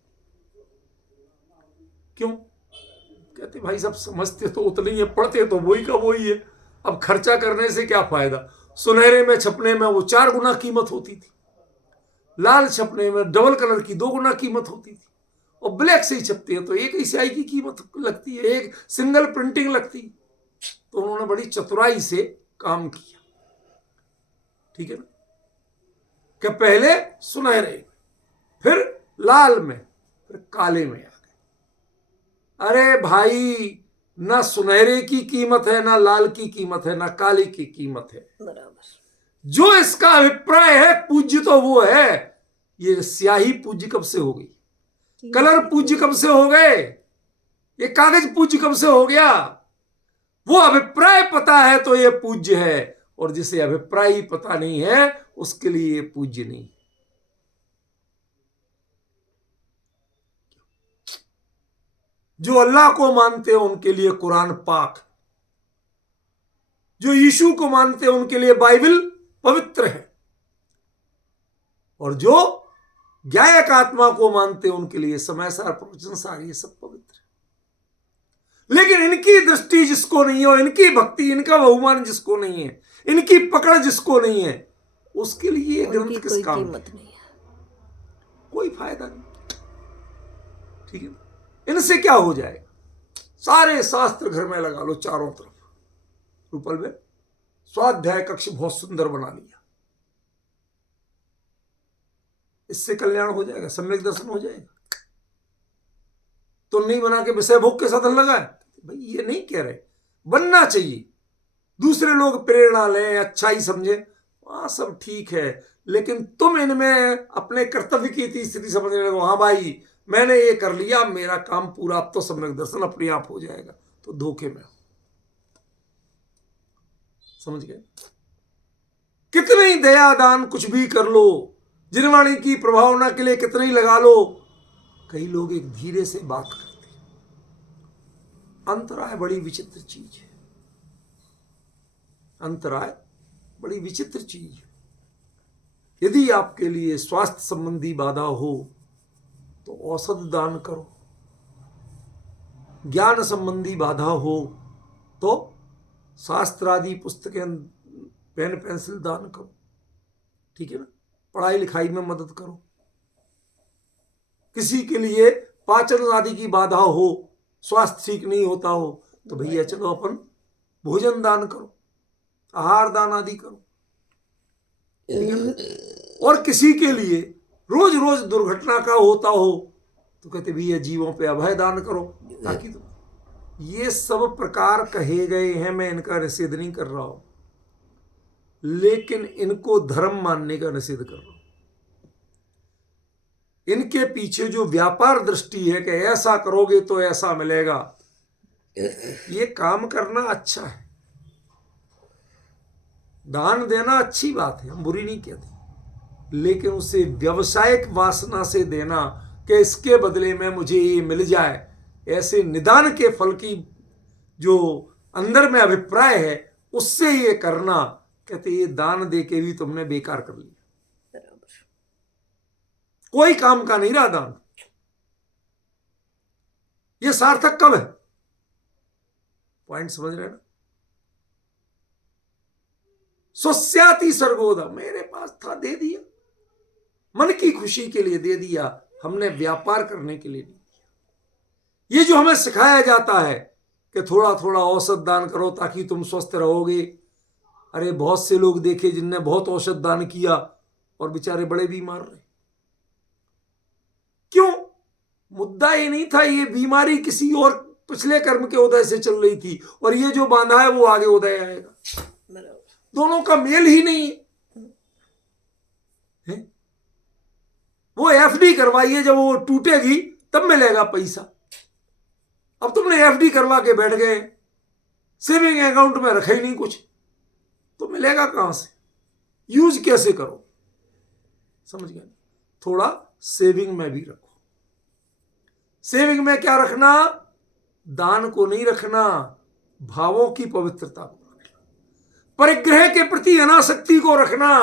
क्यों? कहते भाई सब समझते तो उतने ही है, पढ़ते तो वही का वही है। अब खर्चा करने से क्या फायदा? सुनहरे में छपने में वो 4 गुना कीमत होती थी, लाल छपने में डबल कलर की 2 गुना कीमत होती थी, और ब्लैक से ही छपती है तो एक ही स्याही की कीमत लगती है, एक सिंगल प्रिंटिंग लगती है। तो उन्होंने बड़ी चतुराई से काम किया, ठीक है ना, कि पहले सुनहरे, फिर लाल में, फिर काले में आ गए। अरे भाई, ना सुनहरे की कीमत है, ना लाल की कीमत है, ना काले की कीमत है। बराबर। जो इसका अभिप्राय है पूज्य तो वो है। ये स्याही पूज्य कब से हो गई? कलर पूज्य कब से हो गए? ये कागज पूज्य कब से हो गया? वो अभिप्राय पता है तो ये पूज्य है, और जिसे अभिप्राय ही पता नहीं है उसके लिए ये पूज्य नहीं। जो अल्लाह को मानते हैं उनके लिए कुरान पाक, जो यीशु को मानते हैं उनके लिए बाइबल पवित्र है, और जो गायक आत्मा को मानते हैं उनके लिए समय सार प्रवचन सार ये सब पवित्र है। लेकिन इनकी दृष्टि जिसको नहीं हो, इनकी भक्ति, इनका बहुमान जिसको नहीं है, इनकी पकड़ जिसको नहीं है, उसके लिए ग्रंथ किस काम में? कोई फायदा नहीं, ठीक है। इनसे क्या हो जाएगा? सारे शास्त्र घर में लगा लो चारों तरफ। रूपल में स्वाध्याय कक्ष बहुत सुंदर बना लिया, इससे कल्याण हो जाएगा, सम्यक दर्शन हो जाएगा। तो नहीं बना के विषय भोग के साधन लगाए? भाई ये नहीं कह रहे, बनना चाहिए, दूसरे लोग प्रेरणा लें, अच्छा ही समझे, हाँ सब ठीक है, लेकिन तुम इनमें अपने कर्तव्य की स्थिति समझने लगो। हाँ भाई मैंने ये कर लिया, मेरा काम पूरा, अब तो सम्यक दर्शन अपने आप हो जाएगा, तो धोखे में हो। समझ गए? कितने ही दया दान कुछ भी कर लो, जिनवाणी की प्रभावना के लिए कितने ही लगा लो, कई लोग एक धीरे से बात करते हैं। अंतराय बड़ी विचित्र चीज है, अंतराय बड़ी विचित्र चीज है। यदि आपके लिए स्वास्थ्य संबंधी बाधा हो तो औषध दान करो, ज्ञान संबंधी बाधा हो तो शास्त्र आदि पुस्तकें, पेन पेंसिल दान करो, ठीक है ना, पढ़ाई लिखाई में मदद करो। किसी के लिए पाचन आदि की बाधा हो, स्वास्थ्य ठीक नहीं होता हो, तो भैया चलो अपन भोजन दान करो, आहार दान आदि करो, ठीक है ना। और किसी के लिए रोज रोज दुर्घटना का होता हो तो कहते भैया जीवों पे अभय दान करो, ताकि तो ये सब प्रकार कहे गए हैं, मैं इनका निषेध नहीं कर रहा हूं, लेकिन इनको धर्म मानने का निषेध कर रहा हूं। इनके पीछे जो व्यापार दृष्टि है कि ऐसा करोगे तो ऐसा मिलेगा, ये काम करना अच्छा है, दान देना अच्छी बात है, हम बुरी नहीं कहते, लेकिन उसे व्यवसायिक वासना से देना कि इसके बदले में मुझे ये मिल जाए, ऐसे निदान के फल की जो अंदर में अभिप्राय है उससे ये करना, कहते ये दान दे के भी तुमने बेकार कर लिया, कोई काम का नहीं रहा दान। ये सार्थक कब है? पॉइंट समझ रहे हैं ना? स्वस्याति सर्गोदा, मेरे पास था दे दिया, मन की खुशी के लिए दे दिया, हमने व्यापार करने के लिए नहीं दिया। ये जो हमें सिखाया जाता है कि थोड़ा थोड़ा औषध दान करो ताकि तुम स्वस्थ रहोगे, अरे बहुत से लोग देखे जिनने बहुत औषध दान किया और बेचारे बड़े बीमार रहे। क्यों? मुद्दा ये नहीं था, ये बीमारी किसी और पिछले कर्म के उदय से चल रही थी, और ये जो बांधा है वो आगे उदय आएगा, दोनों का मेल ही नहीं है। वो एफडी करवाइए, जब वो टूटेगी तब मिलेगा पैसा। अब तुमने एफडी करवा के बैठ गए, सेविंग अकाउंट में रखा ही नहीं कुछ, तो मिलेगा कहां से? यूज कैसे करो? समझ गए? थोड़ा सेविंग में भी रखो। सेविंग में क्या रखना? दान को नहीं रखना, भावों की पवित्रता को रखना, परिग्रह के प्रति अनासक्ति को रखना।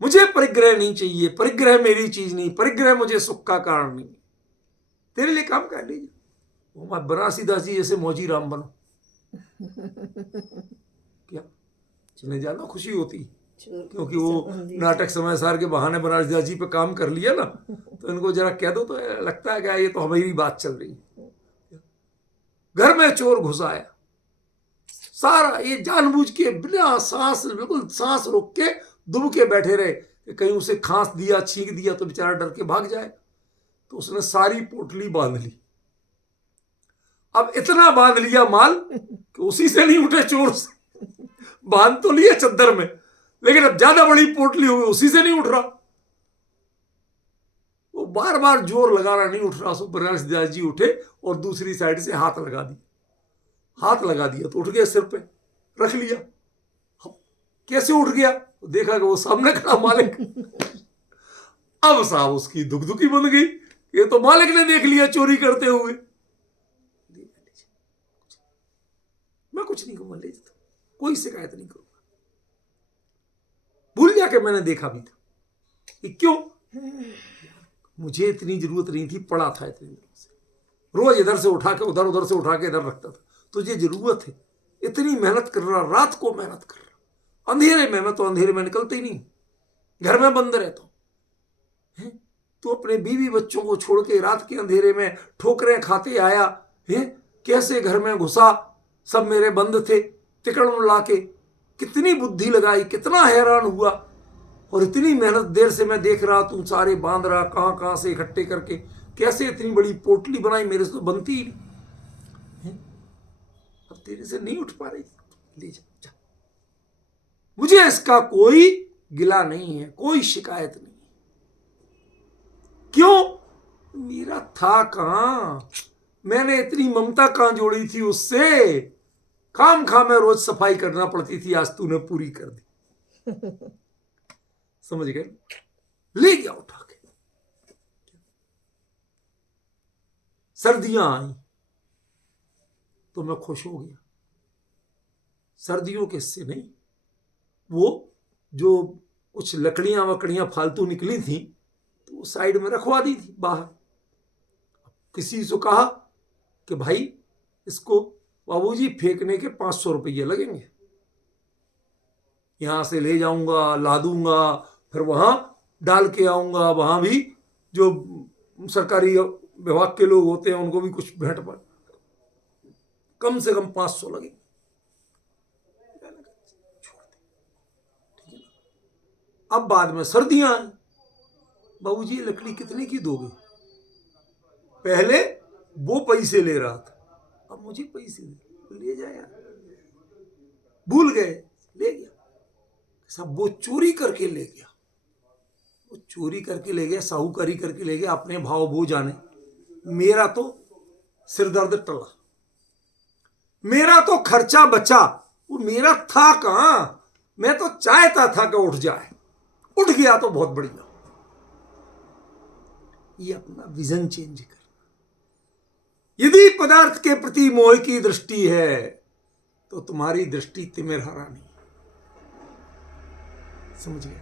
मुझे परिग्रह नहीं चाहिए, परिग्रह मेरी चीज नहीं, परिग्रह मुझे सुख का कारण नहीं, तेरे लिए काम कर लीजिए, वो मत बनारसी दास जी जैसे मौजी राम बनो। क्या चले जाना, खुशी होती, क्योंकि वो नाटक समय सार के बहाने बनारसी दास जी पे काम कर लिया ना, तो इनको जरा कह दो तो लगता है कि ये तो हमारी बात चल रही है। घर में चोर घुस आया, सारा ये जानबूझ के बिना सांस, बिल्कुल सांस रोक के दुब के बैठे रहे, कहीं उसे खांस दिया, छींक दिया तो बेचारा डर के भाग जाए, तो उसने सारी पोटली बांध ली। अब इतना बांध लिया माल कि उसी से नहीं उठे चोर से, बांध तो लिया चद्दर में, लेकिन अब ज्यादा बड़ी पोटली हुई, उसी से नहीं उठ रहा, वो बार बार जोर लगाना, नहीं उठ रहा। सो बनारसी दास जी उठे और दूसरी साइड से हाथ लगा दिया, हाथ लगा दिया तो उठ गया, सिर पे रख लिया। कैसे उठ गया? देखा कि वो सामने खड़ा मालिक। अब साहब उसकी दुखदुखी बन गई, ये तो मालिक ने देख लिया चोरी करते हुए। मैं कुछ नहीं कहूंगा, ले जाता, कोई शिकायत नहीं करूंगा, भूल गया कि मैंने देखा भी था। क्यों? मुझे इतनी जरूरत नहीं थी, पड़ा था इतनी देर से, रोज इधर से उठा के उधर, उधर से उठा के इधर रखता था। तुझे जरूरत है, इतनी मेहनत कर रहा, रात को मेहनत कर रहा, अंधेरे में, मैं तो अंधेरे में निकलते ही नहीं, घर में बंद रहता हूं। तू अपने बीवी बच्चों को छोड़ के रात के अंधेरे में ठोकरें खाते आया है, कैसे घर में घुसा, सब मेरे बंद थे, तिकड़ ला के कितनी बुद्धि लगाई, कितना हैरान हुआ, और इतनी मेहनत देर से मैं देख रहा, तू सारे बांध रहा, कहां कहां से इकट्ठे करके, कैसे इतनी बड़ी पोटली बनाई, मेरे से तो बनती ही नहीं, अब तेरे से नहीं उठ पा रही, ले जा, जा। मुझे इसका कोई गिला नहीं है, कोई शिकायत नहीं। क्यों? मेरा था कहां, मैंने इतनी ममता कहां जोड़ी थी उससे, खाम खा में रोज सफाई करना पड़ती थी, आज तूने पूरी कर दी। समझ गए? ले गया उठा के। सर्दियां आई तो मैं खुश हो गया। सर्दियों के इससे नहीं, वो जो कुछ लकड़ियां वकड़ियां फालतू निकली थी तो वो साइड में रखवा दी थी बाहर। किसी से कहा कि भाई इसको बाबूजी फेंकने के 500 रुपये लगेंगे, यहां से ले जाऊंगा, ला दूंगा, फिर वहां डाल के आऊंगा, वहां भी जो सरकारी विभाग के लोग होते हैं उनको भी कुछ भेंट पर कम से कम 500 लगेंगे। अब बाद में सर्दियां आई, बाबूजी लकड़ी कितने की दोगे? पहले वो पैसे ले रहा था, अब मुझे पैसे ले जा यार, भूल गए, ले गया। सब वो चोरी करके ले गया, वो चोरी करके ले गया, साहूकारी करके ले गया, अपने भाव वो जाने। मेरा तो सिरदर्द टला, मेरा तो खर्चा बचा, वो मेरा था कहां। मैं तो चाहता था कि उठ जाए, उठ गया तो बहुत बढ़िया। ये अपना विजन चेंज कर। यदि पदार्थ के प्रति मोह की दृष्टि है तो तुम्हारी दृष्टि तिमिरहरा नहीं। समझ गए?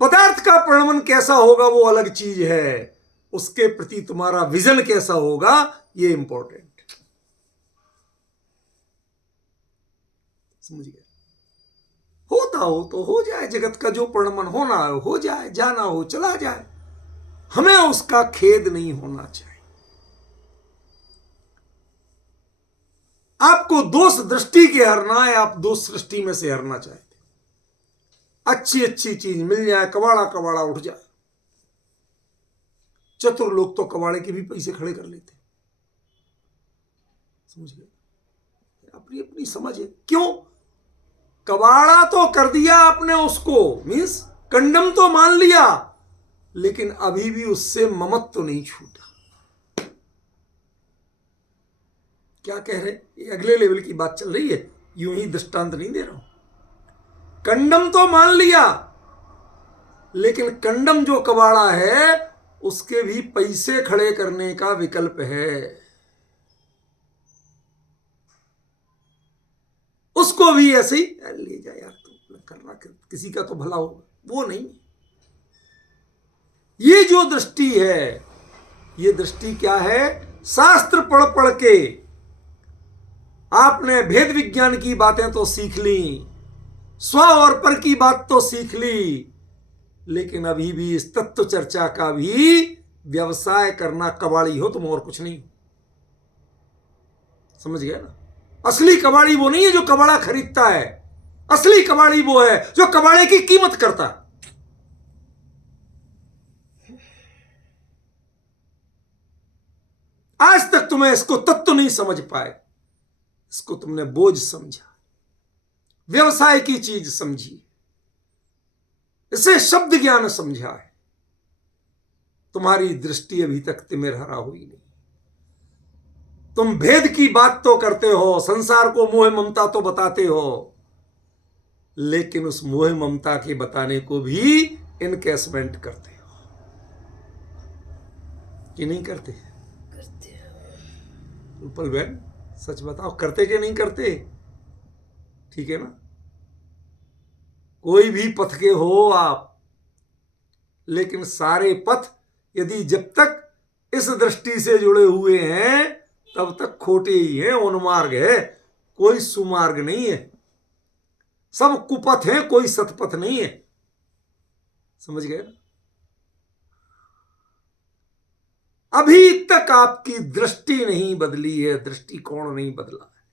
पदार्थ का परिणमन कैसा होगा वो अलग चीज है, उसके प्रति तुम्हारा विजन कैसा होगा ये इंपॉर्टेंट। समझ गए? होता हो तो हो जाए, जगत का जो परिणमन होना हो जाए, जाना हो चला जाए, हमें उसका खेद नहीं होना चाहिए। आपको दोष दृष्टि के हरना है, आप दोष सृष्टि में से हरना चाहते। अच्छी अच्छी चीज मिल जाए, कबाड़ा कबाड़ा उठ जाए। चतुर लोग तो कबाड़े के भी पैसे खड़े कर लेते। समझ गए? अपनी अपनी समझ है। क्यों? कबाड़ा तो कर दिया आपने उसको, मीन्स कंडम तो मान लिया, लेकिन अभी भी उससे ममत्व तो नहीं छूटा। क्या कह रहे? ये अगले लेवल की बात चल रही है, यूं ही दृष्टांत नहीं दे रहा हूं। कंडम तो मान लिया, लेकिन कंडम जो कबाड़ा है उसके भी पैसे खड़े करने का विकल्प है, उसको भी ऐसे ही ले जा यार, तू करना, किसी का तो भला होगा, वो नहीं। ये जो दृष्टि है, ये दृष्टि क्या है? शास्त्र पढ़ पढ़ के आपने भेद विज्ञान की बातें तो सीख ली, स्व और पर की बात तो सीख ली, लेकिन अभी भी इस तत्व चर्चा का भी व्यवसाय करना कबाड़ी हो तुम, और कुछ नहीं। समझ गया ना? असली कबाड़ी वो नहीं है जो कबाड़ा खरीदता है, असली कबाड़ी वो है जो कबाड़े की कीमत करता है। आज तक तुम्हें इसको तत्व नहीं समझ पाए, इसको तुमने बोझ समझा, व्यवसाय की चीज समझी, इसे शब्द ज्ञान समझा है। तुम्हारी दृष्टि अभी तक तिमिरहरा हुई नहीं। तुम भेद की बात तो करते हो, संसार को मोह ममता तो बताते हो, लेकिन उस मोह ममता के बताने को भी इनकैशमेंट करते हो कि नहीं करते? रूपल बहन सच बताओ, करते कि नहीं करते? ठीक है ना? कोई भी पथ के हो आप, लेकिन सारे पथ यदि जब तक इस दृष्टि से जुड़े हुए हैं तब तक खोटे ही हैं, उन्मार्ग है, कोई सुमार्ग नहीं है। सब कुपथ है, कोई सतपथ नहीं है। समझ गए? अभी तक आपकी दृष्टि नहीं बदली है, दृष्टिकोण नहीं बदला है।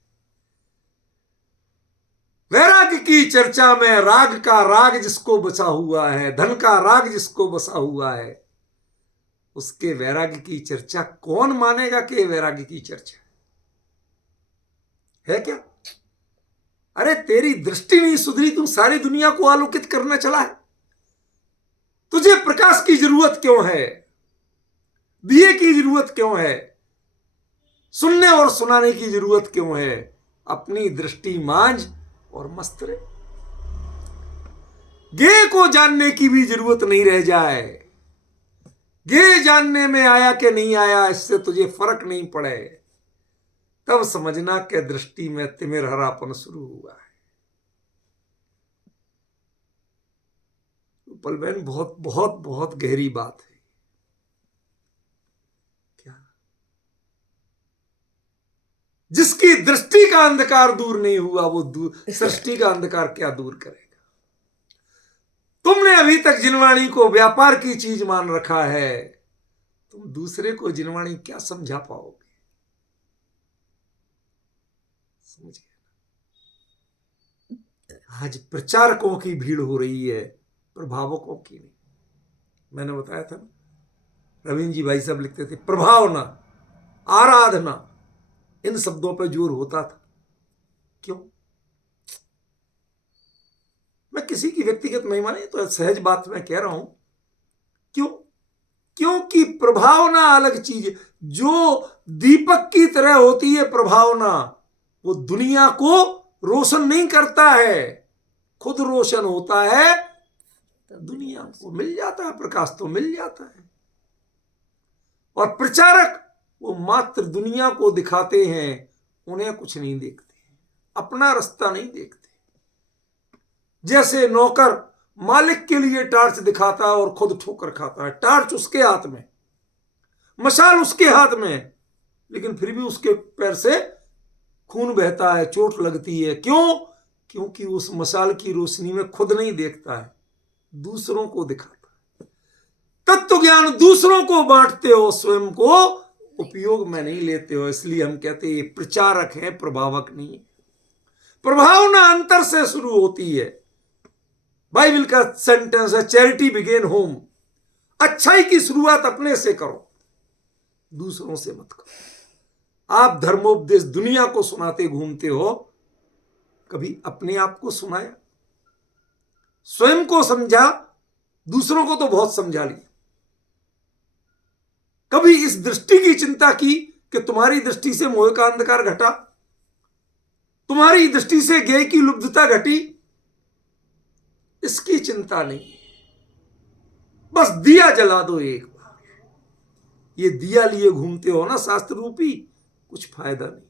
वैराग्य की चर्चा में राग का राग जिसको बसा हुआ है, धन का राग जिसको बसा हुआ है, उसके वैराग्य की चर्चा कौन मानेगा कि वैराग्य की चर्चा है क्या? अरे तेरी दृष्टि नहीं सुधरी, तू सारी दुनिया को आलोकित करना चला है। तुझे प्रकाश की जरूरत क्यों है, दिए की जरूरत क्यों है, सुनने और सुनाने की जरूरत क्यों है? अपनी दृष्टि मांझ और मस्त रहे। गे को जानने की भी जरूरत नहीं रह जाए। गे जानने में आया कि नहीं आया इससे तुझे फर्क नहीं पड़े, तब समझना कि दृष्टि में तिमिरहरापन शुरू हुआ है। पलबैन बहुत बहुत बहुत गहरी बात है। क्या जिसकी दृष्टि का अंधकार दूर नहीं हुआ वो सृष्टि का अंधकार क्या दूर करेगा? तुमने अभी तक जिनवाणी को व्यापार की चीज मान रखा है, तुम दूसरे को जिनवाणी क्या समझा पाओगे? समझ गए? आज प्रचारकों की भीड़ हो रही है, प्रभावकों की नहीं। मैंने बताया था ना, रविंद्र जी भाई साहब लिखते थे प्रभावना, आराधना, इन शब्दों पर जोर होता था। क्यों? मैं किसी की व्यक्तिगत महिमा नहीं, तो सहज बात मैं कह रहा हूं। क्यों? क्योंकि प्रभावना अलग चीज है। जो दीपक की तरह होती है प्रभावना, वो दुनिया को रोशन नहीं करता है, खुद रोशन होता है, दुनिया को मिल जाता है, प्रकाश तो मिल जाता है। और प्रचारक वो मात्र दुनिया को दिखाते हैं, उन्हें कुछ नहीं देखते, अपना रास्ता नहीं देखते। जैसे नौकर मालिक के लिए टार्च दिखाता है और खुद ठोकर खाता है। टार्च उसके हाथ में, मशाल उसके हाथ में, लेकिन फिर भी उसके पैर से खून बहता है, चोट लगती है। क्यों? क्योंकि उस मशाल की रोशनी में खुद नहीं देखता है, दूसरों को दिखाता है। तत्व ज्ञान दूसरों को बांटते हो, स्वयं को उपयोग में नहीं लेते हो। इसलिए हम कहते हैं ये प्रचारक है, प्रभावक नहीं। प्रभावना अंतर से शुरू होती है। बाइबल का सेंटेंस है चैरिटी बिगेन होम। अच्छाई की शुरुआत अपने से करो, दूसरों से मत करो। आप धर्मोपदेश दुनिया को सुनाते घूमते हो, कभी अपने आप को सुनाया? स्वयं को समझा, दूसरों को तो बहुत समझा लिया। कभी इस दृष्टि की चिंता की कि तुम्हारी दृष्टि से मोह का अंधकार घटा, तुम्हारी दृष्टि से ज्ञेय की लुब्धता घटी? इसकी चिंता नहीं, बस दिया जला दो एक बार। ये दिया लिए घूमते हो ना शास्त्र रूपी, कुछ फायदा नहीं।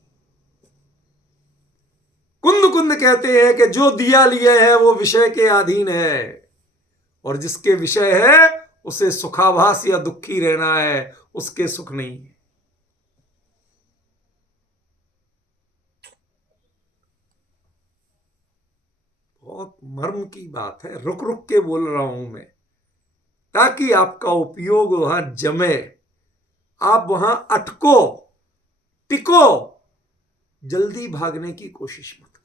कुंद कुंद कहते हैं कि जो दिया लिए है वो विषय के अधीन है, और जिसके विषय है उसे सुखाभास या दुखी रहना है, उसके सुख नहीं है। बहुत मर्म की बात है, रुक रुक के बोल रहा हूं मैं, ताकि आपका उपयोग वहां जमे, आप वहां अटको, टिको। जल्दी भागने की कोशिश मत करो।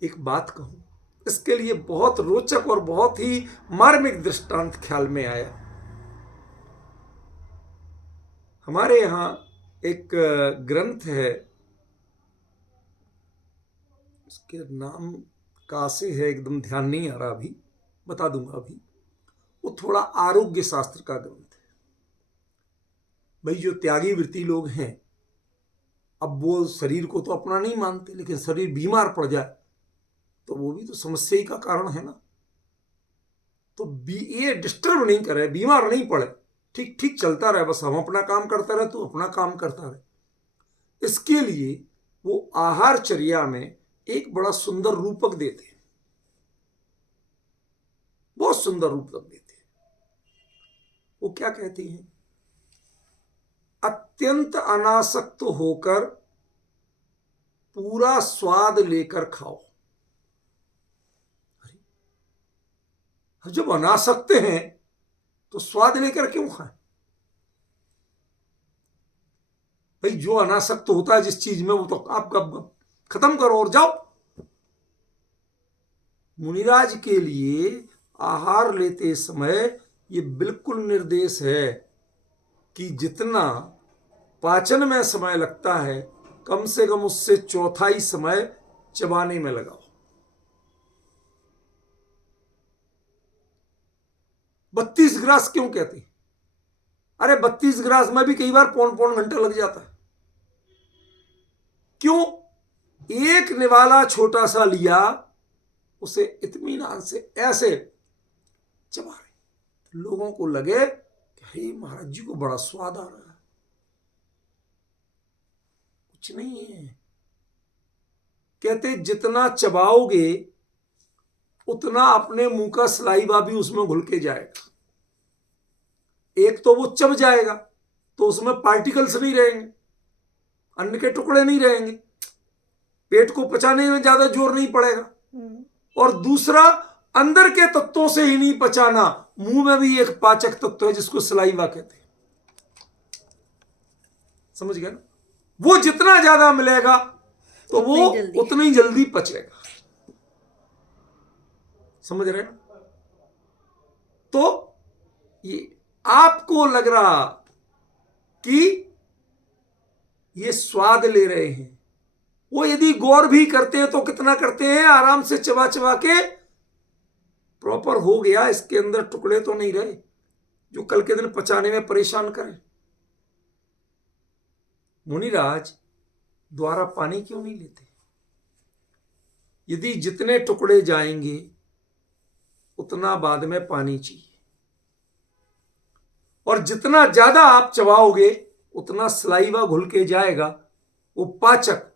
एक बात कहूं, इसके लिए बहुत रोचक और बहुत ही मार्मिक दृष्टांत ख्याल में आया। हमारे यहां एक ग्रंथ है, उसके नाम का से है, एकदम ध्यान नहीं आ रहा, अभी बता दूंगा। अभी वो थोड़ा आरोग्य शास्त्र का ग्रंथ है। भाई जो त्यागी वृत्ति लोग हैं, अब वो शरीर को तो अपना नहीं मानते, लेकिन शरीर बीमार पड़ जाए तो वो भी तो समस्या ही का कारण है ना। तो ये डिस्टर्ब नहीं करे, बीमार नहीं पड़े, ठीक ठीक चलता रहे, बस हम अपना काम करता रहे, तो अपना काम करता रहे। इसके लिए वो आहारचर्या में एक बड़ा सुंदर रूपक देते हैं, बहुत सुंदर रूपक देते हैं। वो क्या कहती हैं? अत्यंत अनासक्त होकर पूरा स्वाद लेकर खाओ। जब अनासक्त हैं तो स्वाद लेकर क्यों खाएं? भाई जो अनासक्त होता है जिस चीज में, वो तो आप खत्म करो और जाओ। मुनिराज के लिए आहार लेते समय ये बिल्कुल निर्देश है कि जितना पाचन में समय लगता है, कम से कम उससे चौथाई समय चबाने में लगाओ। 32 ग्रास क्यों कहते? अरे 32 ग्रास में भी कई बार पौन पौन घंटा लग जाता है। क्यों? एक निवाला छोटा सा लिया, उसे इत्मीनान से ऐसे चबा रहे, लोगों को लगे कि हे महाराज जी को बड़ा स्वाद आ रहा है। कुछ नहीं है। कहते जितना चबाओगे उतना अपने मुंह का सलाइवा भी उसमें घुल के जाएगा। एक तो वो चब जाएगा तो उसमें पार्टिकल्स नहीं रहेंगे, अन्न के टुकड़े नहीं रहेंगे, पेट को पचाने में ज्यादा जोर नहीं पड़ेगा। और दूसरा, अंदर के तत्वों से ही नहीं पचाना, मुंह में भी एक पाचक तत्व है जिसको सलाइवा कहते हैं। समझ गया ना? वो जितना ज्यादा मिलेगा तो वो उतना ही जल्दी पचेगा। समझ रहे हैं? तो ये आपको लग रहा कि ये स्वाद ले रहे हैं, वो यदि गौर भी करते हैं तो कितना करते हैं, आराम से चबा चबा के प्रॉपर हो गया, इसके अंदर टुकड़े तो नहीं रहे जो कल के दिन पचाने में परेशान करें। मुनिराज द्वारा पानी क्यों नहीं लेते? यदि जितने टुकड़े जाएंगे उतना बाद में पानी चाहिए, और जितना ज्यादा आप चबाओगे उतना सलाइवा घुल के जाएगा, वो पाचक,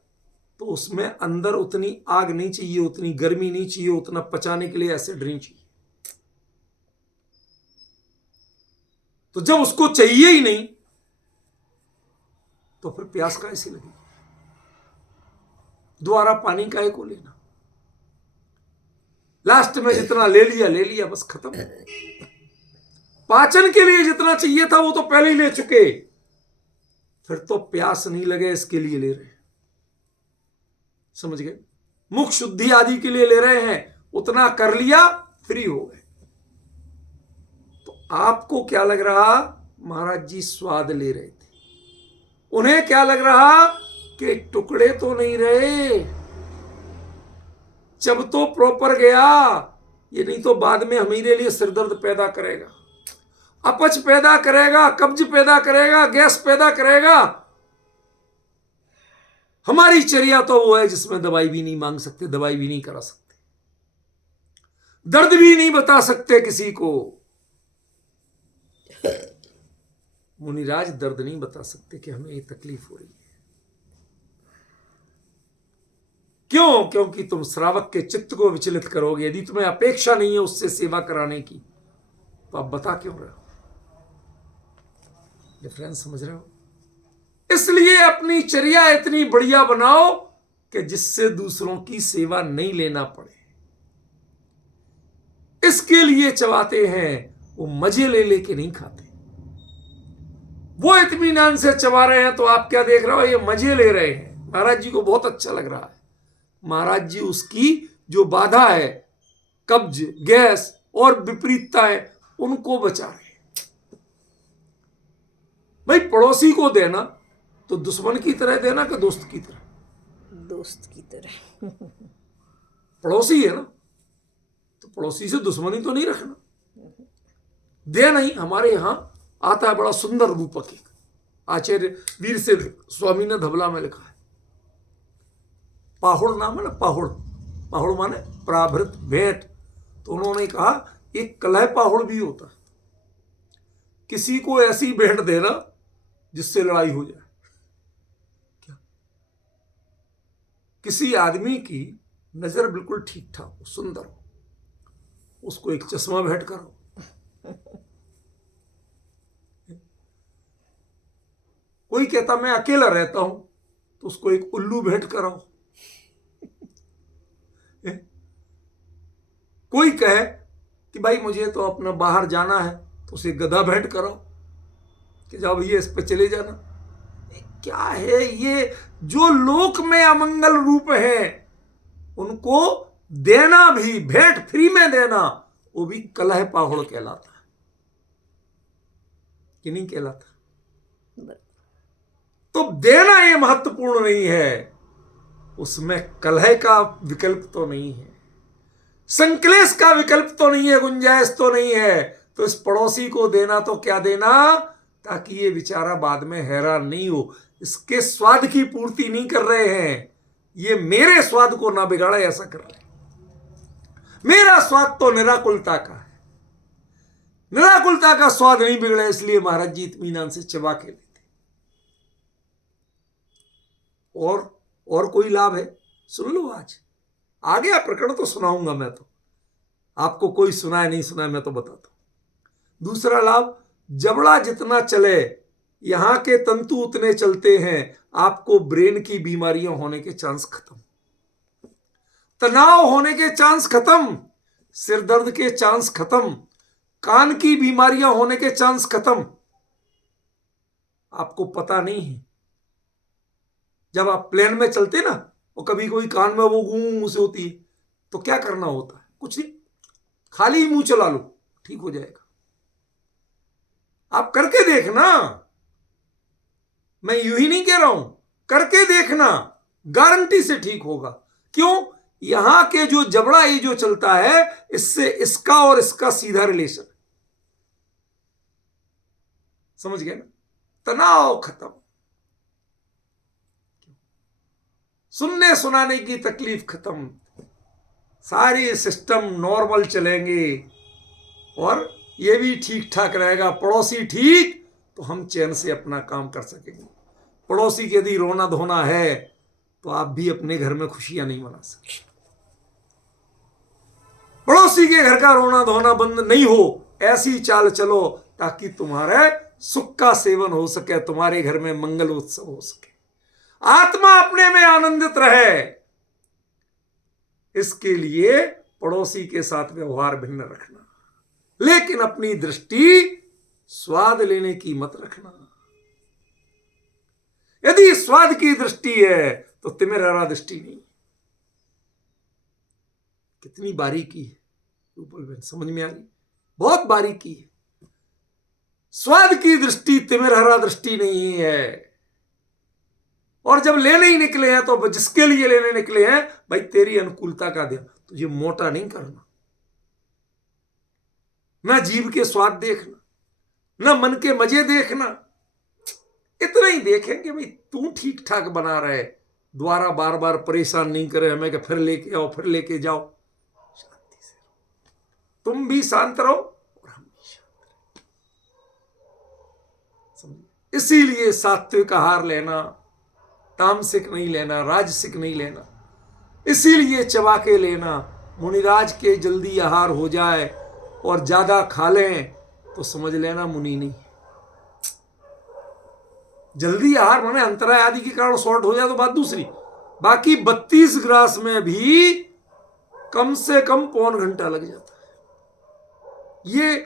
तो उसमें अंदर उतनी आग नहीं चाहिए, उतनी गर्मी नहीं चाहिए, उतना पचाने के लिए एसिड नहीं चाहिए। तो जब उसको चाहिए ही नहीं तो फिर प्यास कैसे लगेगी? दोबारा पानी काहे को लेना? लास्ट में जितना ले लिया बस खत्म। पाचन के लिए जितना चाहिए था वो तो पहले ही ले चुके, फिर तो प्यास नहीं लगे इसके लिए ले रहे। समझ गए? मुख शुद्धि आदि के लिए ले रहे हैं, उतना कर लिया, फ्री हो गए। तो आपको क्या लग रहा? महाराज जी स्वाद ले रहे थे। उन्हें क्या लग रहा कि टुकड़े तो नहीं रहे, जब तो प्रॉपर गया, ये नहीं तो बाद में हमारे लिए सिरदर्द पैदा करेगा, अपच पैदा करेगा, कब्ज पैदा करेगा, गैस पैदा करेगा। हमारी चर्या तो वो है जिसमें दवाई भी नहीं मांग सकते, दवाई भी नहीं करा सकते, दर्द भी नहीं बता सकते किसी को। मुनिराज दर्द नहीं बता सकते कि हमें ये तकलीफ हो रही है। क्यों? क्योंकि तुम श्रावक के चित्त को विचलित करोगे। यदि तुम्हें अपेक्षा नहीं है उससे सेवा कराने की तो आप बता क्यों रहे हो? डिफरेंस समझ रहे हो? इसलिए अपनी चर्या इतनी बढ़िया बनाओ कि जिससे दूसरों की सेवा नहीं लेना पड़े। इसके लिए चबाते हैं, वो मजे ले लेके नहीं खाते। वो इत्मीनान से चबा रहे हैं तो आप क्या देख रहे हो? ये मजे ले रहे हैं, महाराज जी को बहुत अच्छा लग रहा है। महाराज जी उसकी जो बाधा है, कब्ज, गैस और विपरीतता है, उनको बचा रहे हैं। भाई पड़ोसी को देना तो दुश्मन की तरह देना कि दोस्त की तरह? दोस्त की तरह। पड़ोसी है ना, तो पड़ोसी से दुश्मनी तो नहीं रखना। दे नहीं, हमारे यहां आता है बड़ा सुंदर रूपक, एक आचार्य वीर से स्वामी ने धबला में लिखा है, पाहुड़ नाम है ना, पाहुड़, पाहुड़ माने प्राभृत भेंट। तो उन्होंने कहा एक कलह पाहुड़ भी होता है, किसी को ऐसी भेंट देना जिससे लड़ाई हो जाए। क्या? किसी आदमी की नजर बिल्कुल ठीक ठाक हो, सुंदर हो, उसको एक चश्मा भेंट करो। कोई कहता मैं अकेला रहता हूं तो उसको एक उल्लू भेंट कराओ। कोई कहे कि भाई मुझे तो अपना बाहर जाना है तो उसे गधा भेंट कराओ कि जाओ भैया इस पे चले जाना। क्या है ये? जो लोक में अमंगल रूप है उनको देना भी, भेंट फ्री में देना, वो भी कलह पाहुड़ कहलाता है कि नहीं कहलाता? तो देना ये महत्वपूर्ण नहीं है, उसमें कलह का विकल्प तो नहीं है, संक्लेश का विकल्प तो नहीं है, गुंजाइश तो नहीं है। तो इस पड़ोसी को देना तो क्या देना, ताकि ये बेचारा बाद में हैरान नहीं हो। इसके स्वाद की पूर्ति नहीं कर रहे हैं, ये मेरे स्वाद को ना बिगाड़े ऐसा कर रहे हैं। मेरा स्वाद तो निराकुलता का है, निराकुलता का स्वाद नहीं बिगड़े, इसलिए महाराज जी इत्मीनान से चबा के लेते। और कोई लाभ है, सुन लो। आज आ गया प्रकरण तो सुनाऊंगा मैं, तो आपको कोई सुनाए नहीं सुनाए मैं तो बताता हूं। दूसरा लाभ, जबड़ा जितना चले यहां के तंतु उतने चलते हैं, आपको ब्रेन की बीमारियां होने के चांस खत्म, तनाव होने के चांस खत्म, सिर दर्द के चांस खत्म, कान की बीमारियां होने के चांस खत्म। आपको पता नहीं है, जब आप प्लेन में चलते ना और कभी कोई कान में वो गूं से होती है, तो क्या करना होता है, कुछ नहीं, खाली मुंह चला लो, ठीक हो जाएगा। आप करके देखना, मैं यूं ही नहीं कह रहा हूं, करके देखना, गारंटी से ठीक होगा। क्यों, यहां के जो जबड़ा ये जो चलता है, इससे इसका और इसका सीधा रिलेशन, समझ गए ना, तनाव खत्म, सुनने सुनाने की तकलीफ खत्म, सारे सिस्टम नॉर्मल चलेंगे और ये भी ठीक ठाक रहेगा। पड़ोसी ठीक तो हम चैन से अपना काम कर सकेंगे। पड़ोसी के यदि रोना धोना है तो आप भी अपने घर में खुशियां नहीं मना सकते। पड़ोसी के घर का रोना धोना बंद नहीं हो, ऐसी चाल चलो ताकि तुम्हारे सुख का सेवन हो सके, तुम्हारे घर में मंगल उत्सव हो सके, आत्मा अपने में आनंदित रहे। इसके लिए पड़ोसी के साथ व्यवहार भिन्न रखना, लेकिन अपनी दृष्टि स्वाद लेने की मत रखना। यदि स्वाद की दृष्टि है तो तिमिरहरा दृष्टि नहीं। कितनी बारीकी है रूपल बहन, समझ में आ रही, बहुत बारीकी है। स्वाद की दृष्टि तिमिरहरा दृष्टि नहीं है। और जब लेने ही निकले हैं तो जिसके लिए लेने निकले हैं, भाई तेरी अनुकूलता का ध्यान, तुझे मोटा नहीं करना, ना जीभ के स्वाद देखना, ना मन के मजे देखना, इतना ही देखेंगे भाई तू ठीक ठाक बना रहे, द्वारा बार बार परेशान नहीं करे हमें कि फिर लेके आओ फिर लेके जाओ। शांति से तुम भी शांत रहो और हम भी शांत रहे। समझे, इसीलिए सात्विक आहार लेना, तामसिक नहीं लेना, राजसिक नहीं लेना, इसीलिए चबा के लेना। मुनिराज के जल्दी आहार हो जाए और ज्यादा खा लें तो समझ लेना मुनि नहीं। जल्दी आहार माने अंतराय आदि के कारण शॉर्ट हो जाए तो बात दूसरी, बाकी 32 ग्रास में भी कम से कम पौन घंटा लग जाता है। ये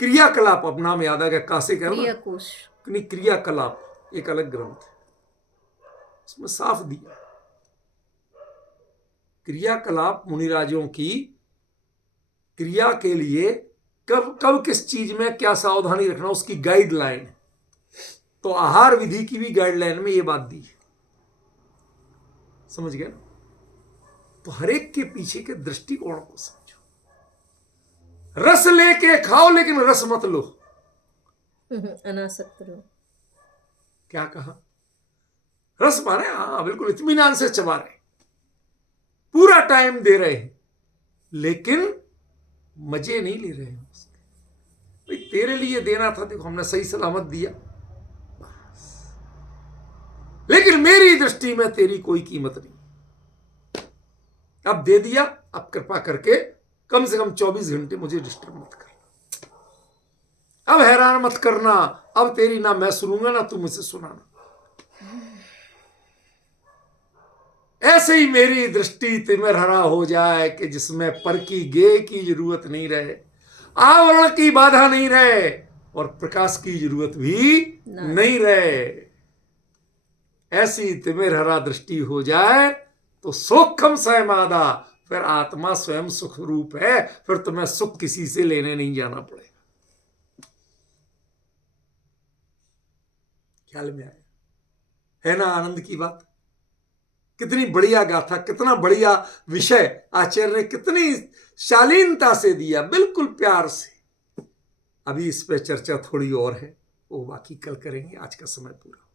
क्रियाकलाप, अब नाम याद आ गया, कासे कह क्रियाकोश, क्रियाकलाप एक अलग ग्रंथ है, उसमें साफ दिया क्रियाकलाप मुनिराजों की क्रिया के लिए कब कब किस चीज में क्या सावधानी रखना, उसकी गाइडलाइन है। तो आहार विधि की भी गाइडलाइन में ये बात दी है, समझ गए ना। तो हर एक के पीछे के दृष्टिकोण को समझो। रस लेके खाओ लेकिन रस मत लो। अनासक्त रहो। क्या कहा, रस माने हाँ बिल्कुल इत्मीनान से चबा रहे, पूरा टाइम दे रहे हैं, लेकिन मजे नहीं ले रहे हैं उसके। भाई तेरे लिए देना था, देखो हमने सही सलामत दिया, लेकिन मेरी दृष्टि में तेरी कोई कीमत नहीं। अब दे दिया, अब कृपा करके कम से कम 24 घंटे मुझे डिस्टर्ब मत करना, अब हैरान मत करना, अब तेरी ना मैं सुनूंगा ना तू मुझसे सुनाना। ऐसे ही मेरी दृष्टि तिमिरहरा हो जाए कि जिसमें पर की गे की जरूरत नहीं रहे, आवरण की बाधा नहीं रहे और प्रकाश की जरूरत भी नहीं रहे। ऐसी तिमिरहरा दृष्टि हो जाए तो सुखम स्वयमादा, फिर आत्मा स्वयं सुख रूप है, फिर तुम्हें सुख किसी से लेने नहीं जाना पड़ेगा। ख्याल में आया। है ना आनंद की बात? कितनी बढ़िया गाथा, कितना बढ़िया विषय आचार्य ने कितनी शालीनता से दिया, बिल्कुल प्यार से। अभी इस पे चर्चा थोड़ी और है, वो बाकी कल करेंगे। आज का समय पूरा।